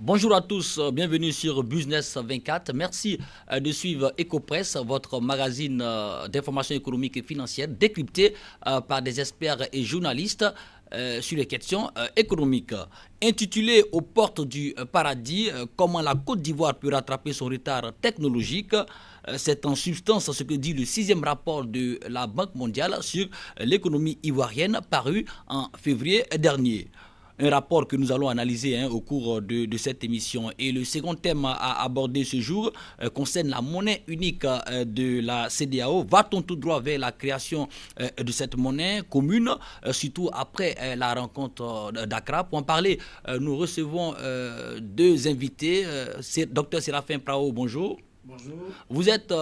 Bonjour à tous, bienvenue sur Business 24. Merci de suivre Ecopress, votre magazine d'information économique et financière décrypté par des experts et journalistes sur les questions économiques. Intitulé Aux portes du paradis, comment la Côte d'Ivoire peut rattraper son retard technologique. C'est en substance ce que dit le 6e rapport de la Banque mondiale sur l'économie ivoirienne paru en février dernier. Un rapport que nous allons analyser au cours de cette émission. Et le second thème à aborder ce jour concerne la monnaie unique de la CEDEAO. Va-t-on tout droit vers la création de cette monnaie commune, surtout après la rencontre d'Accra? Pour en parler, nous recevons deux invités. Dr Séraphin Prao, bonjour. Bonjour. Vous êtes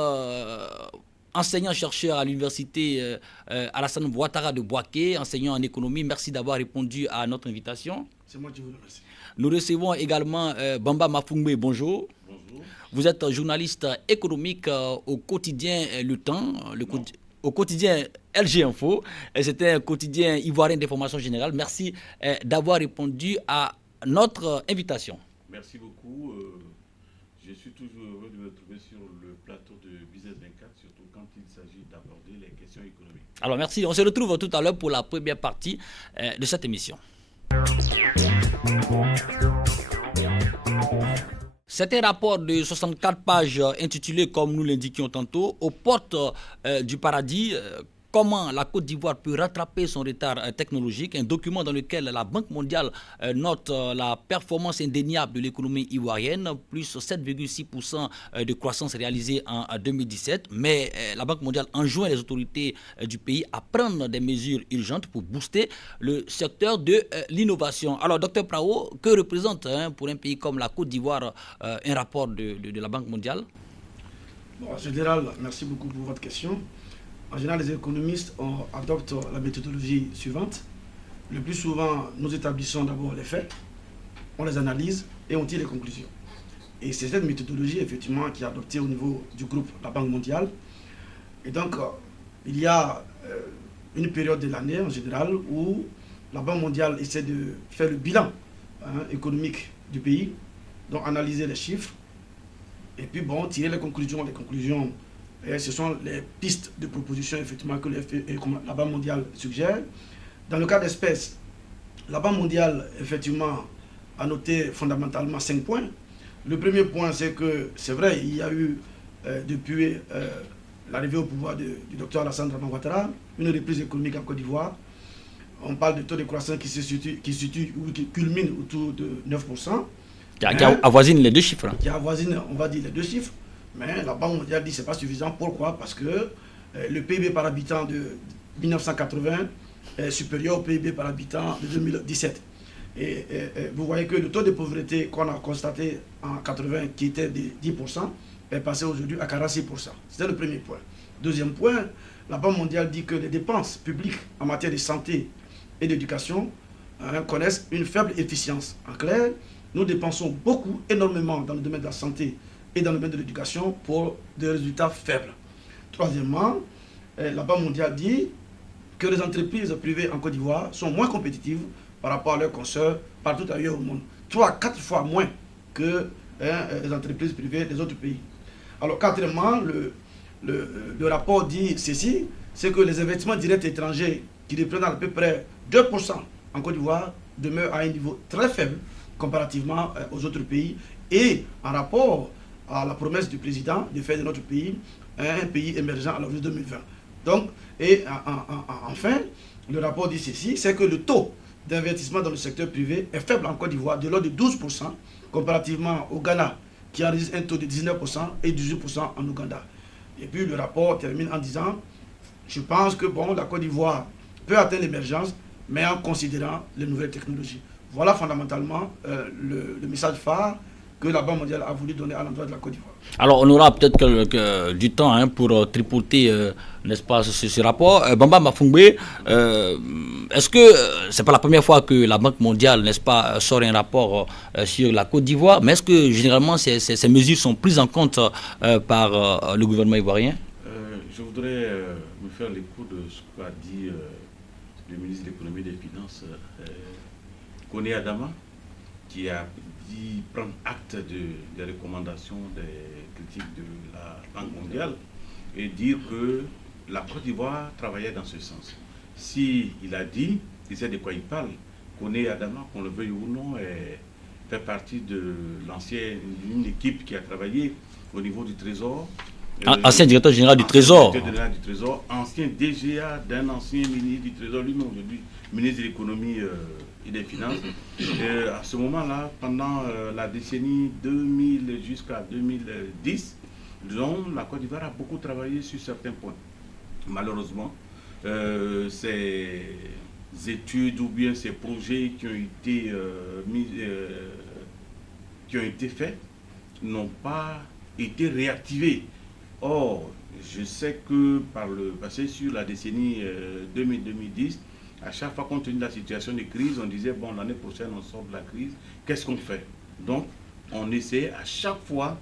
enseignant-chercheur à l'université Alassane Ouattara de Bouaké, enseignant en économie. Merci d'avoir répondu à notre invitation. C'est moi qui vous remercie. Nous recevons également Bamba Mafungbe, bonjour. Bonjour. Vous êtes journaliste économique au quotidien Le Temps, au quotidien LG Info. C'est un quotidien ivoirien d'information générale. Merci d'avoir répondu à notre invitation. Merci beaucoup. Je suis toujours heureux de me trouver sur le plateau de Business 24, surtout quand il s'agit d'aborder les questions économiques. Alors merci, on se retrouve tout à l'heure pour la première partie de cette émission. C'est un rapport de 64 pages intitulé, comme nous l'indiquions tantôt, Aux portes du paradis. Comment la Côte d'Ivoire peut rattraper son retard technologique, un document dans lequel la Banque mondiale note la performance indéniable de l'économie ivoirienne, plus 7,6% de croissance réalisée en 2017. Mais la Banque mondiale enjoint les autorités du pays à prendre des mesures urgentes pour booster le secteur de l'innovation. Alors, Dr Prao, que représente pour un pays comme la Côte d'Ivoire un rapport de la Banque mondiale? Bon, en général, merci beaucoup pour votre question. En général, les économistes adoptent la méthodologie suivante. Le plus souvent, nous établissons d'abord les faits, on les analyse et on tire les conclusions. Et c'est cette méthodologie, effectivement, qui est adoptée au niveau du groupe La Banque mondiale. Et donc, il y a une période de l'année, en général, où la Banque mondiale essaie de faire le bilan économique du pays, donc analyser les chiffres, et puis, bon, tirer les conclusions. Les conclusions, ce sont les pistes de propositions effectivement que la Banque mondiale suggère. Dans le cas d'espèce, la Banque mondiale effectivement a noté fondamentalement 5 points. Le premier point, c'est que c'est vrai, il y a eu depuis l'arrivée au pouvoir du docteur Alassane Ouattara une reprise économique en Côte d'Ivoire. On parle de taux de croissance qui culmine autour de 9%. Qui avoisine les deux chiffres. Qui avoisine, on va dire, les deux chiffres. Mais la Banque mondiale dit que ce n'est pas suffisant. Pourquoi? Parce que le PIB par habitant de 1980 est supérieur au PIB par habitant de 2017. Et vous voyez que le taux de pauvreté qu'on a constaté en 80, qui était de 10%, est passé aujourd'hui à 46%. C'était le premier point. Deuxième point, la Banque mondiale dit que les dépenses publiques en matière de santé et d'éducation connaissent une faible efficience. En clair, nous dépensons beaucoup, énormément dans le domaine de la santé et dans le domaine de l'éducation pour des résultats faibles. Troisièmement, la Banque mondiale dit que les entreprises privées en Côte d'Ivoire sont moins compétitives par rapport à leurs consoeurs partout ailleurs au monde. 3 à 4 fois moins que les entreprises privées des autres pays. Alors, quatrièmement, le rapport dit ceci, c'est que les investissements directs étrangers qui représentent à peu près 2% en Côte d'Ivoire demeurent à un niveau très faible comparativement aux autres pays et en rapport à la promesse du président de faire de notre pays un pays émergent à l'horizon 2020. Donc, et enfin, le rapport dit ceci, c'est que le taux d'investissement dans le secteur privé est faible en Côte d'Ivoire, de l'ordre de 12%, comparativement au Ghana, qui enregistre un taux de 19% et 18% en Ouganda. Et puis le rapport termine en disant, je pense que bon, la Côte d'Ivoire peut atteindre l'émergence, mais en considérant les nouvelles technologies. Voilà fondamentalement le message phare que la Banque mondiale a voulu donner à l'endroit de la Côte d'Ivoire. Alors, on aura peut-être du temps pour tripoter, n'est-ce pas, ce rapport. Bamba Mafungbe, est-ce que c'est pas la première fois que la Banque mondiale, n'est-ce pas, sort un rapport sur la Côte d'Ivoire, mais est-ce que généralement ces mesures sont prises en compte par le gouvernement ivoirien? Je voudrais me faire l'écho de ce qu'a dit le ministre de l'économie et des finances, Koné Adama, qui a prendre acte des recommandations, des critiques de la Banque mondiale et dire que la Côte d'Ivoire travaillait dans ce sens. Si il a dit, il sait de quoi il parle, Koné Adama, qu'on le veuille ou non, fait partie de l'ancienne équipe qui a travaillé au niveau du Trésor. Ancien directeur général du Trésor. Directeur général du Trésor, ancien DGA d'un ancien ministre du Trésor, lui-même aujourd'hui ministre de l'économie et des finances. Et à ce moment-là, pendant la décennie 2000 jusqu'à 2010, disons, la Côte d'Ivoire a beaucoup travaillé sur certains points. Malheureusement, ces études ou bien ces projets qui ont été faits n'ont pas été réactivés. Or, je sais que par le passé, sur la décennie 2010, à chaque fois compte tenu de la situation de crise, on disait, bon, l'année prochaine, on sort de la crise, qu'est-ce qu'on fait? Donc, on essaie à chaque fois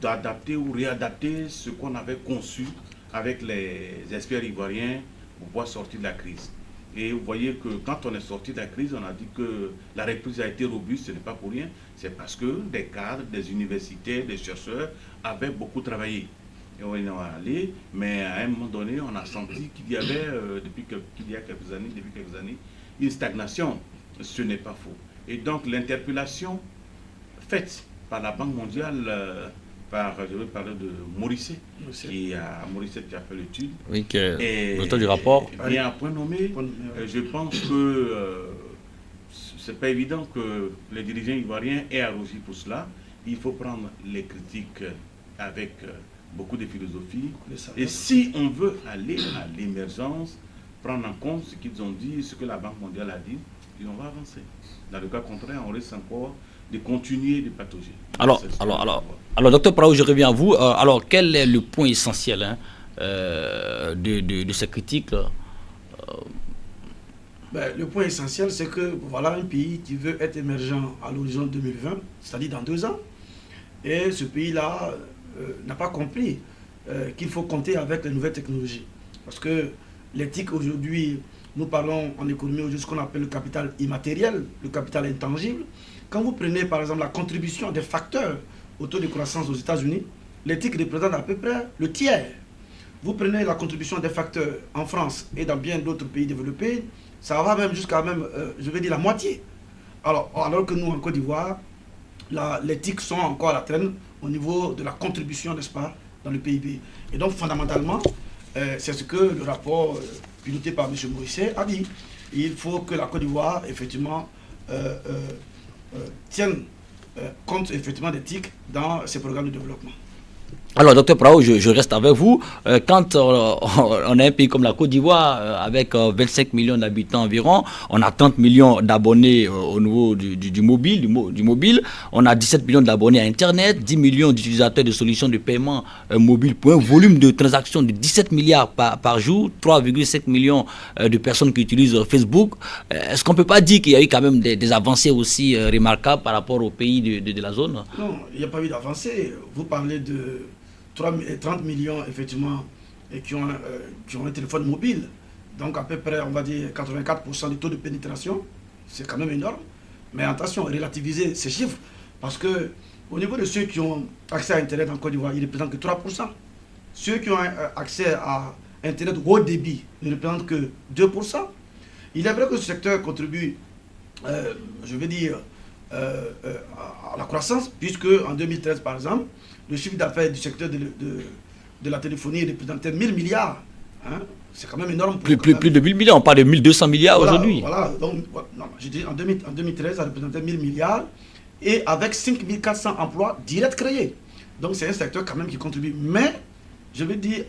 d'adapter ou réadapter ce qu'on avait conçu avec les experts ivoiriens pour pouvoir sortir de la crise. Et vous voyez que quand on est sorti de la crise, on a dit que la reprise a été robuste, ce n'est pas pour rien. C'est parce que des cadres, des universitaires, des chercheurs avaient beaucoup travaillé. Et on est allé, mais à un moment donné, on a senti qu'il y avait, depuis quelques années, une stagnation. Ce n'est pas faux. Et donc l'interpellation faite par la Banque mondiale, je vais parler de Morisset, qui a fait l'étude. Oui, l'auteur du rapport. Et à point nommé, je pense que c'est pas évident que les dirigeants ivoiriens aient arrosé pour cela. Il faut prendre les critiques avec beaucoup de philosophie. Et si on veut aller à l'émergence, prendre en compte ce qu'ils ont dit, ce que la Banque mondiale a dit, et on va avancer. Dans le cas contraire, on risque encore de continuer de patauger. Alors, docteur Praou, je reviens à vous. Alors, quel est le point essentiel de ces critiques le point essentiel, c'est que voilà un pays qui veut être émergent à l'horizon 2020, c'est-à-dire dans 2 ans. Et ce pays-là n'a pas compris qu'il faut compter avec les nouvelles technologies. Parce que l'éthique aujourd'hui, nous parlons en économie aujourd'hui de ce qu'on appelle le capital immatériel, le capital intangible. Quand vous prenez par exemple la contribution des facteurs au taux de croissance aux États-Unis, l'éthique représente à peu près le tiers. Vous prenez la contribution des facteurs en France et dans bien d'autres pays développés, ça va même jusqu'à je vais dire la moitié. Alors que nous en Côte d'Ivoire, l'éthique sont encore à la traîne au niveau de la contribution, n'est-ce pas, dans le PIB. Et donc fondamentalement, c'est ce que le rapport piloté par M. Morisset a dit. Il faut que la Côte d'Ivoire, effectivement, tienne compte effectivement d'éthique dans ses programmes de développement. Alors, docteur Praou, je reste avec vous. Quand on a un pays comme la Côte d'Ivoire, avec 25 millions d'habitants environ, on a 30 millions d'abonnés au niveau du mobile, on a 17 millions d'abonnés à Internet, 10 millions d'utilisateurs de solutions de paiement mobile pour un volume de transactions de 17 milliards par jour, 3,5 millions de personnes qui utilisent Facebook. Est-ce qu'on ne peut pas dire qu'il y a eu quand même des avancées aussi remarquables par rapport aux pays de la zone? Non, il n'y a pas eu d'avancées. Vous parlez de 30 millions, effectivement, qui ont un téléphone mobile. Donc, à peu près, on va dire 84% du taux de pénétration. C'est quand même énorme. Mais attention, relativiser ces chiffres. Parce que, au niveau de ceux qui ont accès à Internet en Côte d'Ivoire, ils ne représentent que 3%. Ceux qui ont accès à Internet haut débit ne représentent que 2%. Il est vrai que ce secteur contribue, je vais dire, à la croissance, puisque en 2013, par exemple, le chiffre d'affaires du secteur de la téléphonie représentait 1000 milliards. Hein? C'est quand même énorme. Plus de 1000 milliards, on parle de 1200 milliards aujourd'hui. Voilà, donc, non, je dis en 2013, ça représentait 1000 milliards et avec 5400 emplois directs créés. Donc c'est un secteur quand même qui contribue. Mais, je veux dire,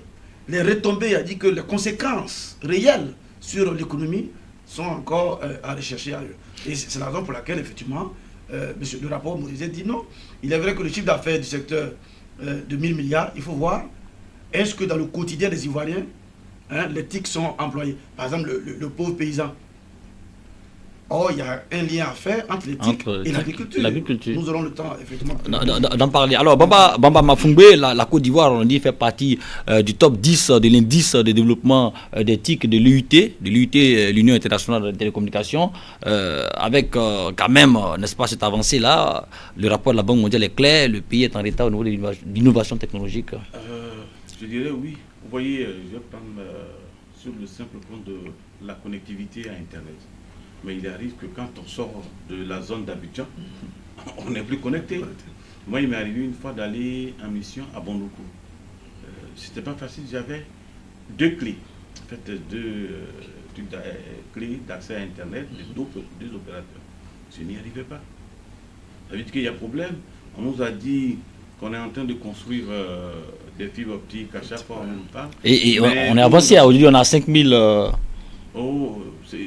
les retombées, il a dit que les conséquences réelles sur l'économie sont encore à rechercher ailleurs. Et c'est la raison pour laquelle, effectivement, le rapport Morisset dit non. Il est vrai que le chiffre d'affaires du secteur de 1000 milliards, il faut voir, est-ce que dans le quotidien des Ivoiriens, les TIC sont employés? Par exemple, le pauvre paysan, Or, il y a un lien à faire entre l'éthique et l'agriculture. Nous aurons le temps, effectivement, d'en parler. Alors, Bamba Mafungbe, la Côte d'Ivoire, on dit, fait partie du top 10 de l'indice de développement d'éthique de l'UIT, l'Union internationale de télécommunications, avec quand même, n'est-ce pas, cette avancée-là. Le rapport de la Banque mondiale est clair, le pays est en état au niveau de l'innovation technologique. Je dirais oui. Vous voyez, je vais prendre sur le simple point de la connectivité à Internet. Mais il arrive que quand on sort de la zone d'Abidjan, on n'est plus connecté. Moi, il m'est arrivé une fois d'aller en mission à Bondoukou. C'était pas facile, j'avais 2 clés. En fait, deux clés d'accès à Internet de 2 opérateurs. Je n'y arrivais pas. Ça veut dire qu'il y a problème. On nous a dit qu'on est en train de construire des fibres optiques à chaque fois on nous parle. Et on est avancé, aujourd'hui on a 5000...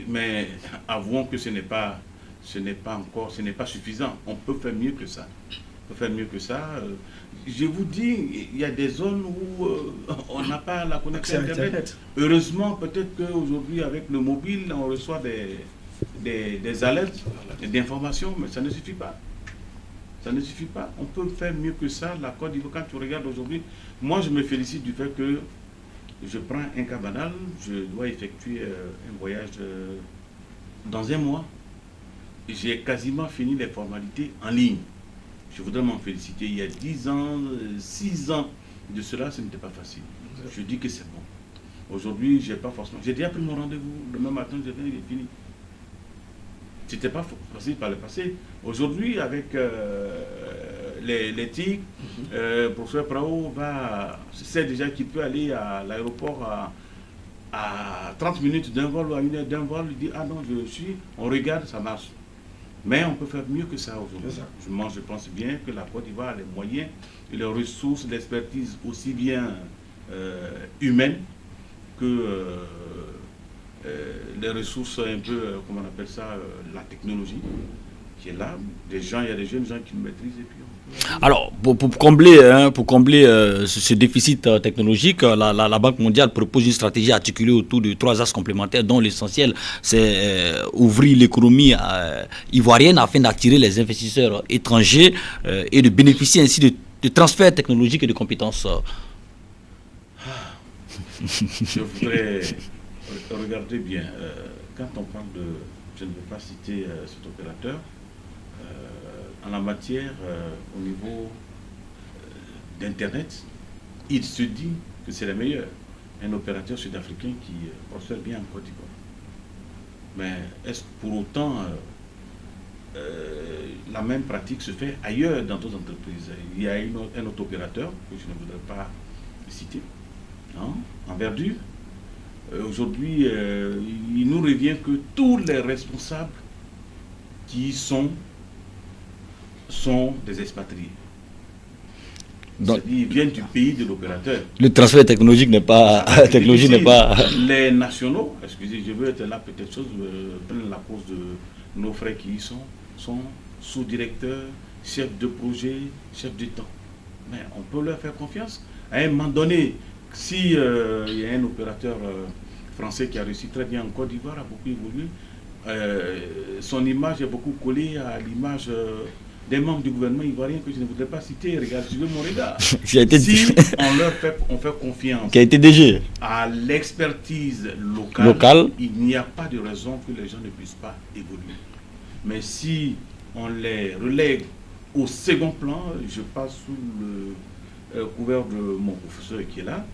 mais avouons que ce n'est pas suffisant. On peut faire mieux que ça. Je vous dis, il y a des zones où on n'a pas la connexion Internet. Heureusement, peut-être qu'aujourd'hui, avec le mobile, on reçoit des alertes, d'informations, mais ça ne suffit pas. Ça ne suffit pas. On peut faire mieux que ça. La Côte d'Ivoire, quand tu regardes aujourd'hui, moi je me félicite du fait que je prends un cas banal, je dois effectuer un voyage dans un mois. J'ai quasiment fini les formalités en ligne. Je voudrais m'en féliciter. Il y a 10 ans, 6 ans de cela, ce n'était pas facile. Je dis que c'est bon. Aujourd'hui, j'ai pas forcément... J'ai déjà pris mon rendez-vous. Demain matin, je viens, il est fini. C'était pas facile par le passé. Aujourd'hui, avec les TIC, professeur Prao sait déjà qu'il peut aller à l'aéroport à 30 minutes d'un vol ou à 1 heure d'un vol. Il dit, ah non, on regarde, ça marche. Mais on peut faire mieux que ça aujourd'hui. Je pense bien que la Côte d'Ivoire a les moyens et les ressources, l'expertise aussi bien humaines que les ressources un peu, comment on appelle ça, la technologie qui est là. Il y a des jeunes gens qui le maîtrisent et puis Alors, pour combler ce déficit technologique, la Banque mondiale propose une stratégie articulée autour de 3 axes complémentaires, dont l'essentiel, c'est ouvrir l'économie ivoirienne afin d'attirer les investisseurs étrangers et de bénéficier ainsi de transferts technologiques et de compétences. Je voudrais regarder bien. Quand on parle de... Je ne vais pas citer cet opérateur. En la matière, au niveau d'Internet, il se dit que c'est le meilleur. Un opérateur sud-africain qui prospère bien en Côte d'Ivoire. Mais est-ce pour autant la même pratique se fait ailleurs dans d'autres entreprises? Il y a un autre opérateur que je ne voudrais pas citer, hein, en Verdure. Aujourd'hui, il nous revient que tous les responsables qui sont des expatriés. Donc, ils viennent du pays de l'opérateur. Le transfert technologique n'est pas... Les nationaux, excusez, je veux être là peut-être chose, prendre la cause de nos frères qui y sont sous-directeurs, chefs de projet, chefs de temps. Mais on peut leur faire confiance. À un moment donné, si il y a un opérateur français qui a réussi très bien en Côte d'Ivoire, a beaucoup évolué, son image est beaucoup collée à l'image des membres du gouvernement ivoirien que je ne voudrais pas citer. Regarde, suivez mon regard. Si on fait confiance qui a été DG à l'expertise locale, il n'y a pas de raison que les gens ne puissent pas évoluer. Mais si on les relègue au second plan, je passe sous le couvert de mon professeur qui est là,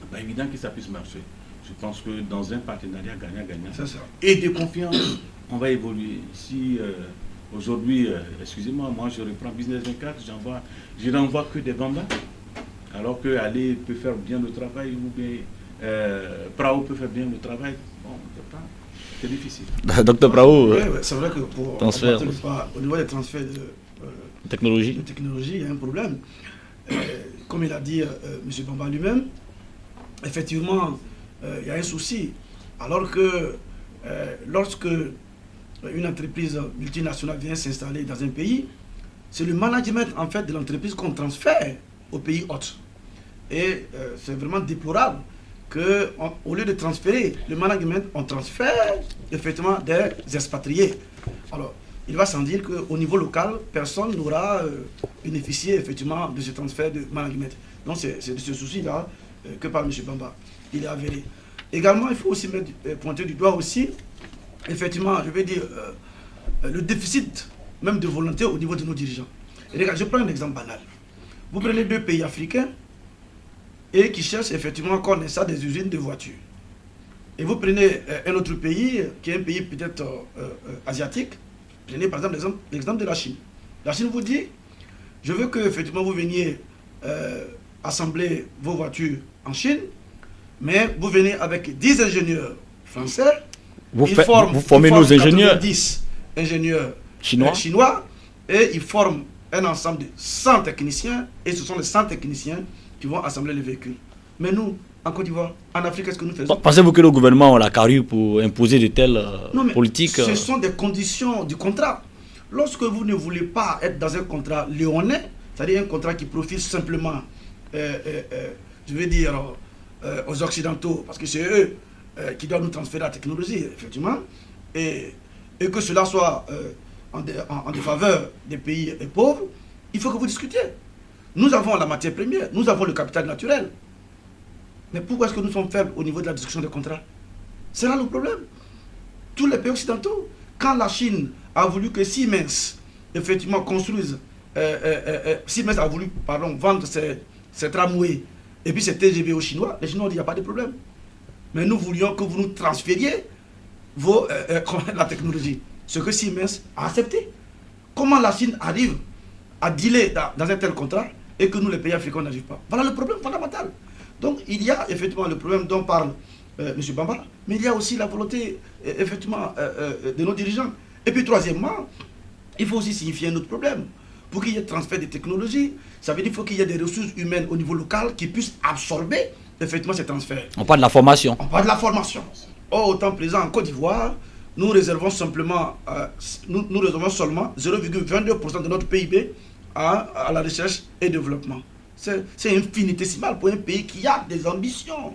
c'est pas évident que ça puisse marcher. Je pense que dans un partenariat gagnant-gagnant et de confiance, on va évoluer. Si aujourd'hui, excusez-moi, moi je reprends Business 24, je n'envoie que des Bamba, alors que Ali peut faire bien le travail ou bien Prao peut faire bien le travail. Bon, c'est difficile. Docteur Prao, c'est vrai que pour au niveau des transferts de technologie, il y a un problème. Comme il a dit M. Bamba lui-même, effectivement, il y a un souci. Alors que lorsque une entreprise multinationale vient s'installer dans un pays, c'est le management en fait de l'entreprise qu'on transfère au pays hôte. Et c'est vraiment déplorable qu'au lieu de transférer le management, on transfère effectivement des expatriés. Alors, il va sans dire qu'au niveau local, personne n'aura bénéficié effectivement de ce transfert de management. Donc c'est de ce souci-là que parle M. Bamba. Il est avéré. Également, il faut aussi pointer du doigt aussi, effectivement, je vais dire, le déficit même de volonté au niveau de nos dirigeants. Et regarde, je prends un exemple banal. Vous prenez 2 pays africains et qui cherchent effectivement à connaître ça des usines de voitures. Et vous prenez un autre pays, qui est un pays peut-être asiatique. Prenez par exemple l'exemple de la Chine. La Chine vous dit, je veux que effectivement vous veniez assembler vos voitures en Chine, mais vous venez avec 10 ingénieurs français. Vous formez nos ingénieurs. 10 ingénieurs chinois et ils forment un ensemble de 100 techniciens et ce sont les 100 techniciens qui vont assembler les véhicules. Mais nous, en Côte d'Ivoire, en Afrique, qu'est-ce que nous faisons? Pensez-vous que le gouvernement a la carrure pour imposer de telles politiques? Ce sont des conditions du contrat. Lorsque vous ne voulez pas être dans un contrat léonin, c'est-à-dire un contrat qui profite simplement, je veux dire, aux Occidentaux, parce que c'est eux qui doivent nous transférer la technologie, effectivement, et que cela soit en défaveur des pays pauvres, il faut que vous discutiez. Nous avons la matière première, nous avons le capital naturel. Mais pourquoi est-ce que nous sommes faibles au niveau de la discussion des contrats? C'est là le problème. Tous les pays occidentaux, quand la Chine a voulu que Siemens, effectivement, construise, Siemens a voulu, vendre ses tramways, et puis ses TGV aux Chinois, les Chinois ont dit, il n'y a pas de problème. Mais nous voulions que vous nous transfériez la technologie. Ce que Siemens a accepté. Comment la Chine arrive à dealer dans un tel contrat et que nous, les pays africains, n'arrivent pas? Voilà le problème fondamental. Donc, il y a effectivement le problème dont parle M. Bamba, mais il y a aussi la volonté, effectivement, de nos dirigeants. Et puis, troisièmement, il faut aussi signifier un autre problème. Pour qu'il y ait transfert de technologies, ça veut dire qu'il faut qu'il y ait des ressources humaines au niveau local qui puissent absorber, effectivement, ces transferts. On parle de la formation. On parle de la formation. Or, au temps présent, en Côte d'Ivoire, nous réservons seulement 0,22% de notre PIB à la recherche et développement. C'est infinitésimal pour un pays qui a des ambitions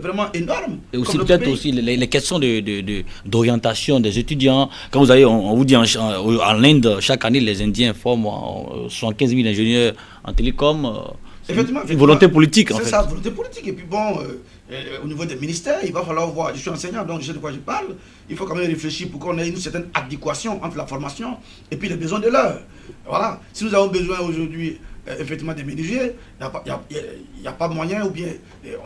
vraiment énormes. Et aussi peut-être aussi les questions d'orientation des étudiants. Quand vous allez, on vous dit en Inde, chaque année, les Indiens forment 75 000 ingénieurs en télécom. Effectivement, une volonté politique, en fait. C'est ça, volonté politique. Et puis bon, au niveau des ministères, il va falloir voir, je suis enseignant, donc je sais de quoi je parle, il faut quand même réfléchir pour qu'on ait une certaine adéquation entre la formation et puis les besoins de l'heure. Voilà. Si nous avons besoin aujourd'hui, effectivement, des menuisiers, il n'y a pas moyen, ou bien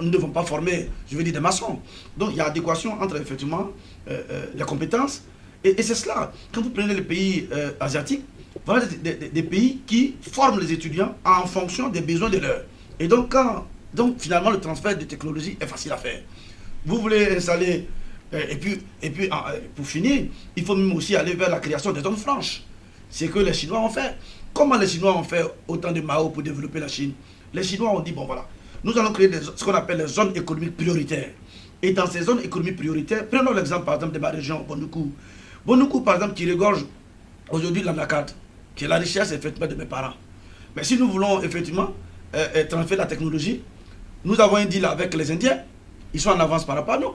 nous ne devons pas former, je veux dire, des maçons. Donc il y a adéquation entre, effectivement, les compétences. Et c'est cela. Quand vous prenez les pays asiatiques, voilà des pays qui forment les étudiants en fonction des besoins de l'heure. Et donc, finalement, le transfert de technologie est facile à faire. Vous voulez installer, et puis pour finir, il faut même aussi aller vers la création des zones franches. C'est que les Chinois ont fait. Comment les Chinois ont fait autant de Mao pour développer la Chine? Les Chinois ont dit, bon voilà, nous allons créer ce qu'on appelle les zones économiques prioritaires. Et dans ces zones économiques prioritaires, prenons l'exemple par exemple de ma région, Bonoukou. Bonoukou, par exemple, qui regorge aujourd'hui l'Anakat, qui est la richesse effectivement de mes parents. Mais si nous voulons effectivement transférer la technologie, nous avons un deal avec les Indiens, ils sont en avance par rapport à nous.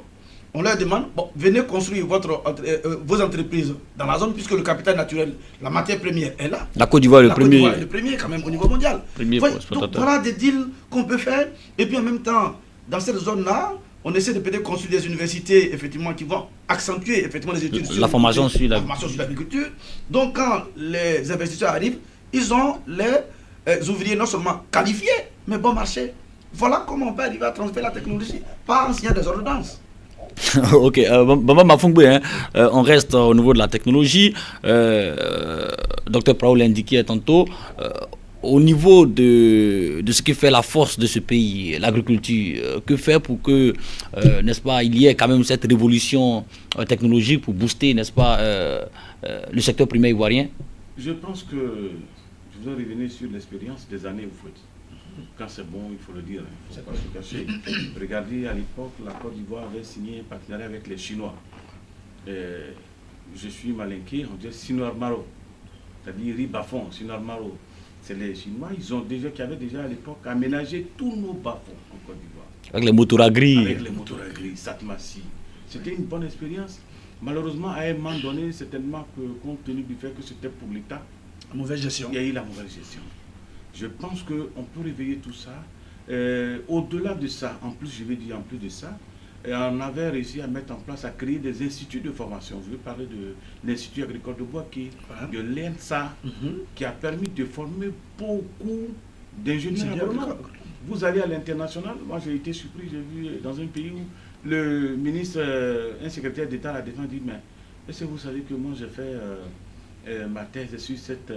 On leur demande, bon, venez construire vos entreprises dans la zone, puisque le capital naturel, la matière première est là. La Côte d'Ivoire est le premier. Le premier quand même au niveau mondial. Donc voilà des deals qu'on peut faire. Et puis en même temps, dans cette zone-là, on essaie de peut-être construire des universités effectivement qui vont accentuer effectivement les études la formation sur l'agriculture. Donc quand les investisseurs arrivent, ils ont les ouvriers non seulement qualifiés, mais bon marché. Voilà comment on peut arriver à transférer la technologie, pas en signant des ordonnances. Ok, Bamba Mafungbe, on reste au niveau de la technologie. Dr Prao l'a indiqué tantôt. Au niveau de ce qui fait la force de ce pays, l'agriculture, que faire pour que, n'est-ce pas, il y ait quand même cette révolution technologique pour booster, n'est-ce pas, le secteur primaire ivoirien? Je pense que je voudrais revenir sur l'expérience des années au foot. Quand c'est bon, il faut le dire, il ne faut pas se cacher. Regardez, à l'époque, la Côte d'Ivoire avait signé un partenariat avec les Chinois. Je suis malinqué, on dit Sinoir Maro, c'est-à-dire riz bas-fond, Sinoir Maro. C'est les Chinois, qui avaient déjà à l'époque aménagé tous nos bas-fonds en Côte d'Ivoire. Avec les motos à gris. Avec les motos à gris, Satmassi. C'était une bonne expérience. Malheureusement, à un moment donné, certainement que compte tenu du fait que c'était pour l'État, mauvaise gestion. Il y a eu la mauvaise gestion. Je pense qu'on peut réveiller tout ça. Au-delà de ça, en plus, je vais dire en plus de ça, on avait réussi à mettre en place, à créer des instituts de formation. Je vais parler de l'Institut agricole de Boaké, de l'ENSA, qui a permis de former beaucoup d'ingénieurs. Vous allez à l'international, moi j'ai été surpris, j'ai vu dans un pays où le ministre, un secrétaire d'État à la Défense dit, mais est-ce que vous savez que moi j'ai fait ma thèse sur cette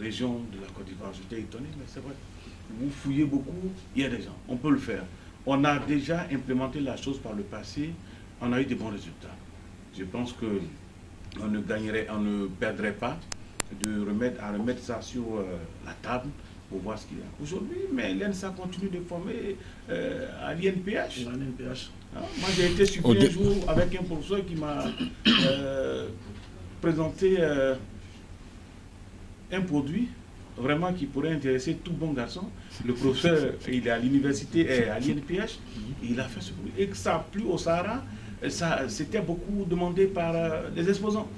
région de la Côte d'Ivoire? J'étais étonné, mais c'est vrai. Vous fouillez beaucoup, il y a des gens, on peut le faire. On a déjà implémenté la chose par le passé, on a eu de bons résultats. Je pense qu'on ne perdrait pas à remettre ça sur la table pour voir ce qu'il y a. Aujourd'hui, mais l'ENSA continue de former à l'INPH. Moi, j'ai été surpris un jour avec un professeur qui m'a présenté un produit vraiment qui pourrait intéresser tout bon garçon. Le professeur, il est à l'université, à l'INPH, il a fait ce produit. Et que ça a plu au Sahara, c'était beaucoup demandé par les exposants.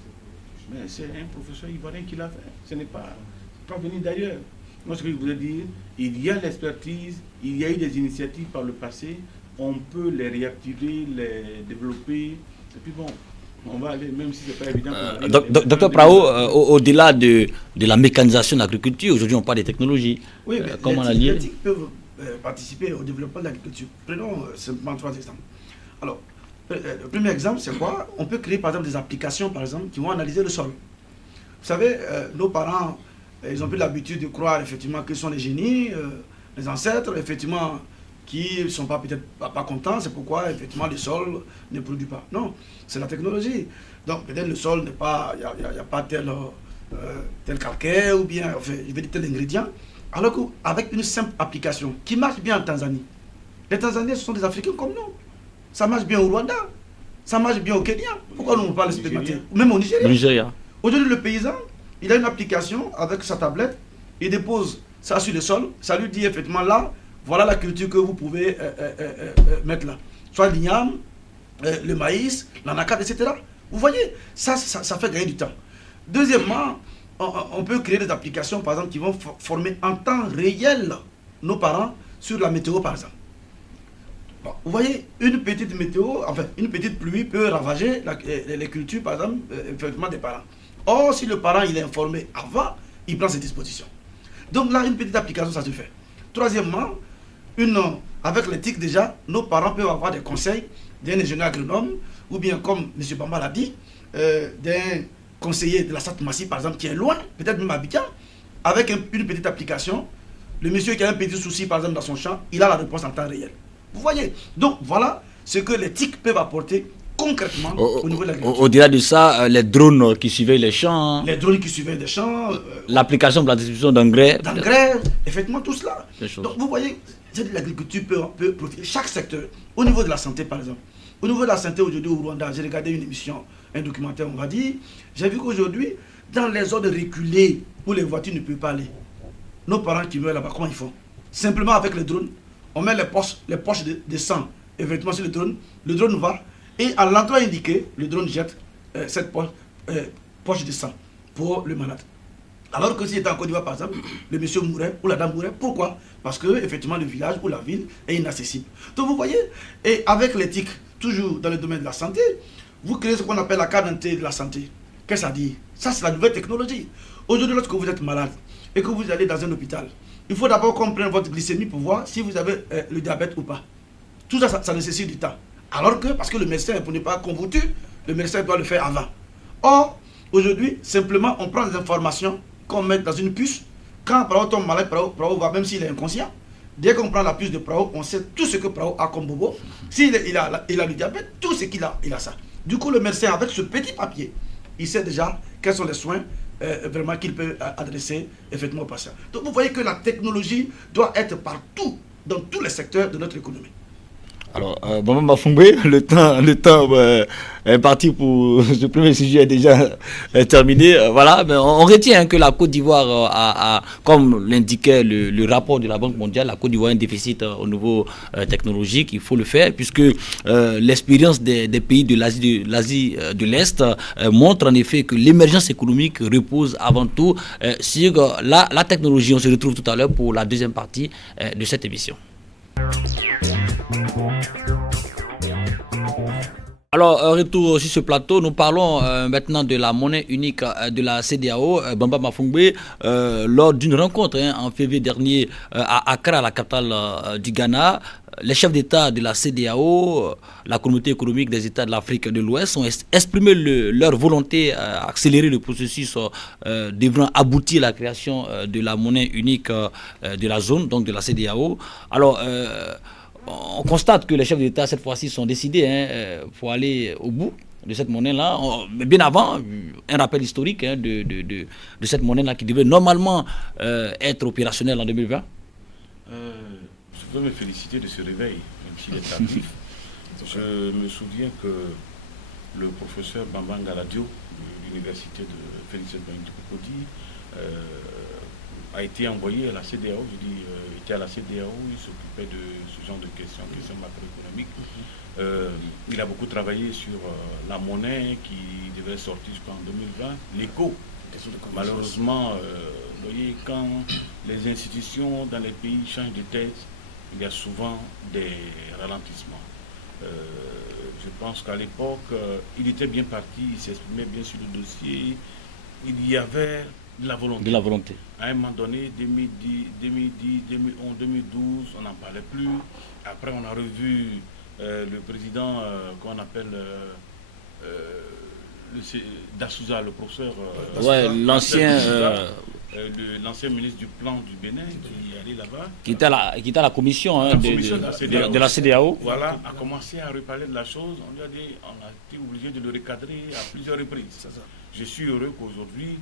Mais c'est un professeur ivoirien qui l'a fait. Ce n'est pas venu d'ailleurs. Moi, ce que je voulais dire, il y a l'expertise, il y a eu des initiatives par le passé, on peut les réactiver, les développer, et puis bon, on va aller, même si ce n'est pas évident. Docteur Prao, au-delà de la mécanisation de l'agriculture, aujourd'hui on parle des technologies. Oui, mais comment les TIC peuvent participer au développement de l'agriculture. Prenons simplement 3 exemples. Alors, le premier exemple, c'est quoi? On peut créer par exemple des applications, par exemple, qui vont analyser le sol. Vous savez, nos parents, ils ont pris l'habitude de croire effectivement qu'ils sont les génies, les ancêtres, effectivement, qui ne sont peut-être pas contents, c'est pourquoi effectivement le sol ne produit pas. Non, c'est la technologie. Donc peut-être le sol n'est pas, il n'y a pas tel calcaire ou bien, enfin, je vais dire tel ingrédient. Alors qu'avec une simple application qui marche bien en Tanzanie, les Tanzaniens ce sont des Africains comme nous. Ça marche bien au Rwanda, ça marche bien au Kenya. Pourquoi nous ne pas l'expérimenter? Même au Nigeria. Aujourd'hui le paysan, il a une application avec sa tablette, il dépose ça sur le sol, ça lui dit effectivement là, voilà la culture que vous pouvez mettre là. Soit l'igname, le maïs, l'anacarde, etc. Vous voyez, ça fait gagner du temps. Deuxièmement, on peut créer des applications par exemple qui vont former en temps réel nos parents sur la météo par exemple. Bon, vous voyez, une petite météo, enfin une petite pluie peut ravager les cultures par exemple, effectivement des parents. Or, si le parent il est informé avant, il prend ses dispositions. Donc là, une petite application, ça se fait. Troisièmement, avec l'éthique déjà, nos parents peuvent avoir des conseils d'un ingénieur agronome, ou bien comme M. Bamba l'a dit, d'un conseiller de la Satmassi, par exemple, qui est loin, peut-être même à Abidjan, avec une petite application. Le monsieur qui a un petit souci, par exemple, dans son champ, il a la réponse en temps réel. Vous voyez? Donc voilà ce que les TIC peuvent apporter concrètement au niveau de l'agriculture. Au-delà de ça, les drones qui suivaient les champs. Les drones qui suivaient les champs. L'application pour la distribution d'engrais. D'engrais, effectivement, tout cela. Donc vous voyez, l'agriculture peut profiter. Chaque secteur, au niveau de la santé par exemple. Au niveau de la santé aujourd'hui au Rwanda, j'ai regardé une émission, un documentaire, on va dire. J'ai vu qu'aujourd'hui, dans les zones reculées où les voitures ne peuvent pas aller, nos parents qui meurent là-bas, comment ils font? Simplement avec les drones, on met les poches de sang, effectivement sur le drone va. Et à l'endroit indiqué, le drone jette cette poche de sang pour le malade. Alors que s'il était en Côte d'Ivoire, par exemple, le monsieur mourait ou la dame mourait. Pourquoi? Parce que effectivement le village ou la ville est inaccessible. Donc vous voyez, et avec l'éthique, toujours dans le domaine de la santé, vous créez ce qu'on appelle la carte d'identité de la santé. Qu'est-ce que ça dit? Ça, c'est la nouvelle technologie. Aujourd'hui, lorsque vous êtes malade et que vous allez dans un hôpital, il faut d'abord qu'on prenne votre glycémie pour voir si vous avez le diabète ou pas. Tout ça, ça nécessite du temps. Alors que, parce que le médecin, pour ne pas qu'on vous tue, le médecin doit le faire avant. Or, aujourd'hui, simplement, on prend des informations qu'on met dans une puce. Quand Prao tombe malade, Prao va, même s'il est inconscient, dès qu'on prend la puce de Prao, on sait tout ce que Prao a comme bobo. S'il a le diabète, tout ce qu'il a, il a ça. Du coup, le médecin, avec ce petit papier, il sait déjà quels sont les soins vraiment qu'il peut adresser effectivement au patient. Donc, vous voyez que la technologie doit être partout, dans tous les secteurs de notre économie. Alors, Maman Mafoumbé, le temps est parti pour ce premier sujet est déjà terminé. Voilà, mais on retient que la Côte d'Ivoire comme l'indiquait le rapport de la Banque mondiale, la Côte d'Ivoire a un déficit au niveau technologique. Il faut le faire puisque l'expérience des pays de l'Asie de l'Est montre en effet que l'émergence économique repose avant tout sur la technologie. On se retrouve tout à l'heure pour la deuxième partie de cette émission. Alors, retour sur ce plateau, nous parlons maintenant de la monnaie unique de la CEDEAO, Bamba Mafoumbé, lors d'une rencontre en février dernier à Accra, la capitale du Ghana. Les chefs d'État de la CEDEAO, la communauté économique des États de l'Afrique de l'Ouest, ont exprimé leur volonté à accélérer le processus devant aboutir à la création de la monnaie unique de la zone, donc de la CEDEAO. Alors, on constate que les chefs d'État, cette fois-ci, sont décidés pour aller au bout de cette monnaie-là. Mais bien avant, un rappel historique de cette monnaie-là qui devait normalement être opérationnelle en 2020. Je veux me féliciter de ce réveil, même s'il est tardif. Je me souviens que le professeur Bamba Ngaladio de l'université de Félix Houphouët-Boigny a été envoyé à la CEDEAO. Je dis, il était à la CEDEAO, il s'occupait de ce genre de questions macroéconomiques. Il a beaucoup travaillé sur la monnaie qui devait sortir jusqu'en 2020, l'éco. Malheureusement, vous voyez, quand les institutions dans les pays changent de tête, il y a souvent des ralentissements. Je pense qu'à l'époque, il était bien parti, il s'exprimait bien sur le dossier. Il y avait de la volonté. De la volonté. À un moment donné, 2010, 2011, 2012, on n'en parlait plus. Après, on a revu le président qu'on appelle Dassouza, le professeur. L'ancien ministre du plan du Bénin qui est allé là-bas. Qui était à la commission, de la CEDEAO. Voilà, a commencé à reparler de la chose. On lui a dit, on a été obligé de le recadrer à plusieurs reprises. Je suis heureux qu'aujourd'hui,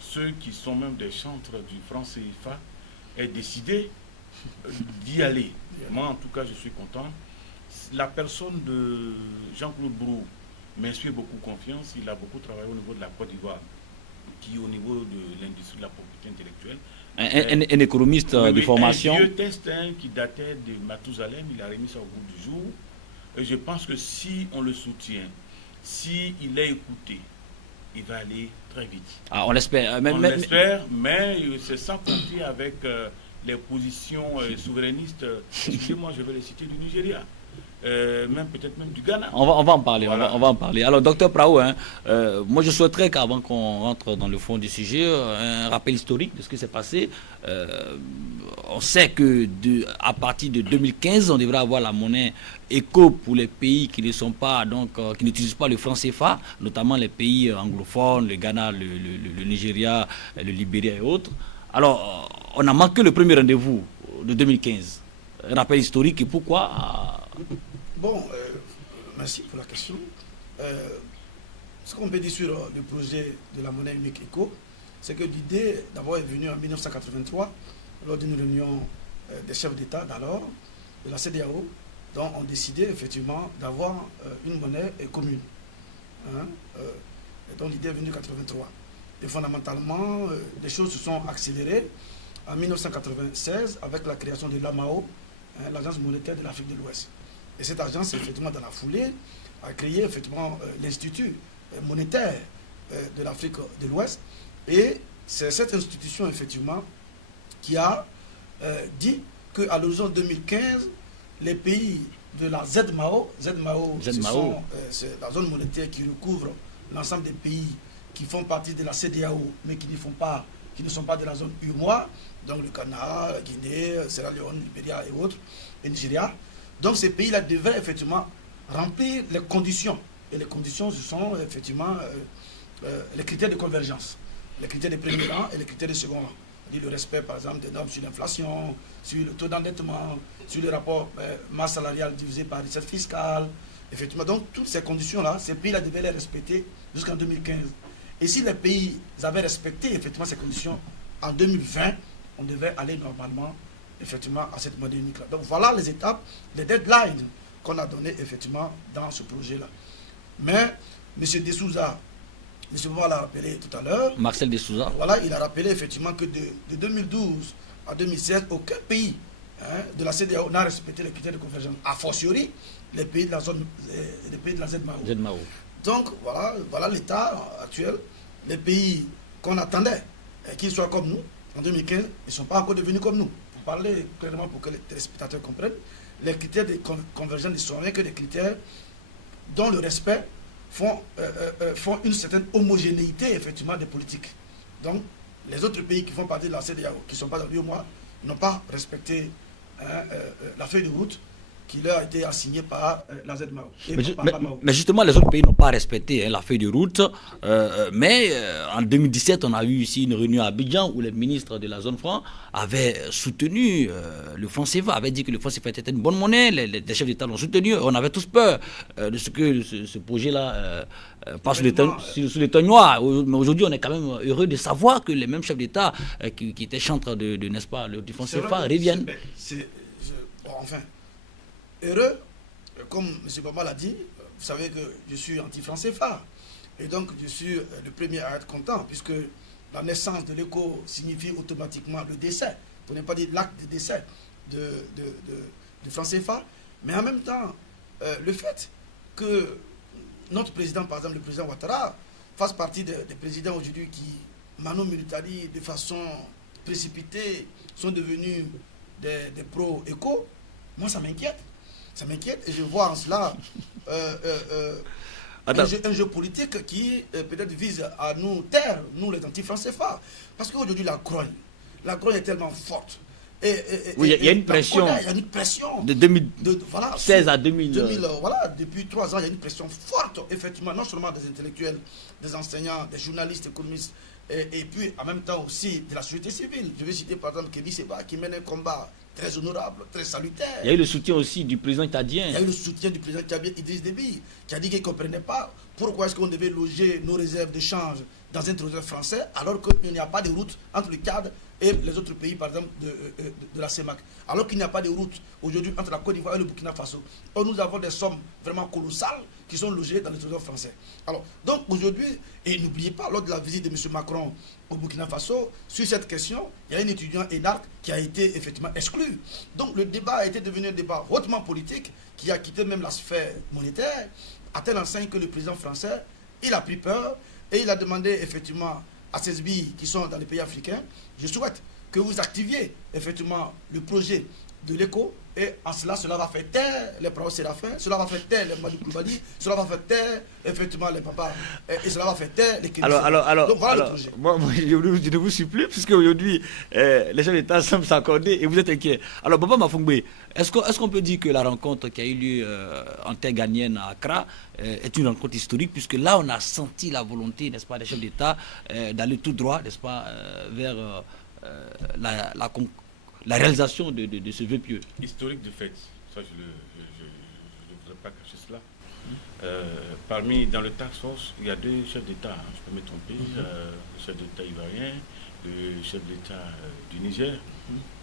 ceux qui sont même des chantres du franc CFA aient décidé d'y aller. Moi, en tout cas, je suis content. La personne de Jean-Claude Brou m'inspire beaucoup confiance. Il a beaucoup travaillé au niveau de la Côte d'Ivoire, qui au niveau de l'industrie de la propriété intellectuelle. Un économiste de formation. Un vieux test qui datait de Mathusalem, il a remis ça au bout du jour. Et je pense que si on le soutient, si il est écouté, il va aller très vite. Ah, on l'espère. On l'espère, mais c'est sans compter avec les positions souverainistes. Excusez-moi, je vais les citer du Nigeria. Peut-être même du Ghana. On va en parler, voilà. on va en parler. Alors, docteur Praou, moi je souhaiterais qu'avant qu'on rentre dans le fond du sujet, un rappel historique de ce qui s'est passé. On sait que à partir de 2015, on devrait avoir la monnaie éco pour les pays qui ne sont pas, qui n'utilisent pas le franc CFA, notamment les pays anglophones, le Ghana, le Nigeria, le Libéria et autres. Alors, on a manqué le premier rendez-vous de 2015. Un rappel historique et pourquoi Bon, merci pour la question. Ce qu'on peut dire sur le projet de la monnaie unique éco, c'est que l'idée d'abord est venue en 1983 lors d'une réunion des chefs d'État d'alors, de la CEDEAO, dont on décidait effectivement d'avoir une monnaie commune. Et donc l'idée est venue en 1983. Et fondamentalement, les choses se sont accélérées en 1996 avec la création de l'AMAO, l'Agence monétaire de l'Afrique de l'Ouest. Et cette agence, effectivement, dans la foulée, a créé effectivement l'Institut monétaire de l'Afrique de l'Ouest. Et c'est cette institution, effectivement, qui a dit qu'à l'horizon 2015, les pays de la ZMAO, c'est la zone monétaire qui recouvre l'ensemble des pays qui font partie de la CEDEAO, mais qui ne sont pas de la zone UEMOA, donc le Ghana, la Guinée, Sierra Leone, Libéria et autres, et Nigeria. Donc ces pays-là devaient effectivement remplir les conditions. Et les conditions, ce sont effectivement les critères de convergence. Les critères de premier rang et les critères de second rang. Le respect, par exemple, des normes sur l'inflation, sur le taux d'endettement, sur le rapport masse salariale divisé par richesse fiscale. Effectivement, donc toutes ces conditions-là, ces pays-là devaient les respecter jusqu'en 2015. Et si les pays avaient respecté effectivement ces conditions, en 2020, on devait aller normalement effectivement à cette monnaie unique-là. Donc voilà les étapes, les deadlines qu'on a données effectivement dans ce projet-là. Mais M. De Souza, M. Baba l'a rappelé tout à l'heure. Marcel De Souza. Voilà, il a rappelé effectivement que de 2012 à 2016, aucun pays de la CEDEAO n'a respecté les critères de convergence. A fortiori, les pays de la zone, les pays de la ZMAO. Donc voilà l'état actuel. Les pays qu'on attendait qu'ils soient comme nous, en 2015, ils ne sont pas encore devenus comme nous. Pour parler clairement pour que les téléspectateurs comprennent, les critères de convergence ne sont rien que des critères dont le respect font une certaine homogénéité effectivement des politiques. Donc les autres pays qui font partie de la CEDEAO, qui ne sont pas dans l'UEMOA, n'ont pas respecté la feuille de route qui leur a été assignée par la ZMAO. Mais justement, les autres pays n'ont pas respecté la feuille de route. Mais en 2017, on a eu ici une réunion à Abidjan où les ministres de la zone franc avaient soutenu le franc CFA, avaient dit que le franc CFA était une bonne monnaie. Les chefs d'État l'ont soutenu. On avait tous peur de ce que ce projet-là passe sous les tonnoirs. Mais aujourd'hui, on est quand même heureux de savoir que les mêmes chefs d'État qui étaient chantres n'est-ce pas, du franc CFA reviennent. Enfin, heureux, comme M. Baba l'a dit, vous savez que je suis anti-franc CFA. Et donc, je suis le premier à être content, puisque la naissance de l'écho signifie automatiquement le décès, pour ne pas dire l'acte de décès de franc CFA. Mais en même temps, le fait que notre président, par exemple le président Ouattara, fasse partie des présidents aujourd'hui qui, mano militari, de façon précipitée, sont devenus des pro-éco, moi ça m'inquiète. Ça m'inquiète et je vois en cela un jeu politique qui peut-être vise à nous taire, nous les anti-franc CFA. Parce qu'aujourd'hui la grogne est tellement forte. Oui, il y a une pression. Il y a une pression. De 2016 à 2000. Voilà, depuis 3 ans, il y a une pression forte, effectivement, non seulement des intellectuels, des enseignants, des journalistes, économistes, et puis en même temps aussi de la société civile. Je vais citer par exemple Kébi Seba qui mène un combat très honorable, très salutaire. Il y a eu le soutien aussi du président tchadien. Il y a eu le soutien du président tchadien Idriss Déby, qui a dit qu'il ne comprenait pas pourquoi est-ce qu'on devait loger nos réserves de change dans un trésor français alors qu'il n'y a pas de route entre le Tchad et les autres pays, par exemple, de la CEMAC. Alors qu'il n'y a pas de route aujourd'hui entre la Côte d'Ivoire et le Burkina Faso. Or, nous avons des sommes vraiment colossales qui sont logées dans le trésor français. Alors, donc aujourd'hui, et n'oubliez pas, lors de la visite de M. Macron au Burkina Faso, sur cette question, il y a un étudiant énarque qui a été effectivement exclu. Donc le débat a été devenu un débat hautement politique qui a quitté même la sphère monétaire, à telle enseigne que le président français, il a pris peur et il a demandé effectivement à ces billes qui sont dans les pays africains, je souhaite que vous activiez effectivement le projet de l'éco et en cela, cela va faire taire les Prao Séraphins, cela va faire taire les Madou Koulibaly, cela va faire taire effectivement les papas et cela va faire taire les Kémis. Donc voilà le projet. Moi, je ne vous suis plus puisque aujourd'hui les chefs d'État semblent s'accorder et vous êtes inquiets. Alors Baba Mafungbe, est-ce qu'on peut dire que la rencontre qui a eu lieu en terre ghanéenne à Accra est une rencontre historique puisque là on a senti la volonté, n'est-ce pas, des chefs d'État d'aller tout droit, n'est-ce pas, vers la réalisation de ce vœu pieux. Historique de fait, ça je ne voudrais pas cacher cela. Dans le task force, il y a 2 chefs d'État, je peux me tromper, le chef d'État ivoirien, le chef d'État du Niger.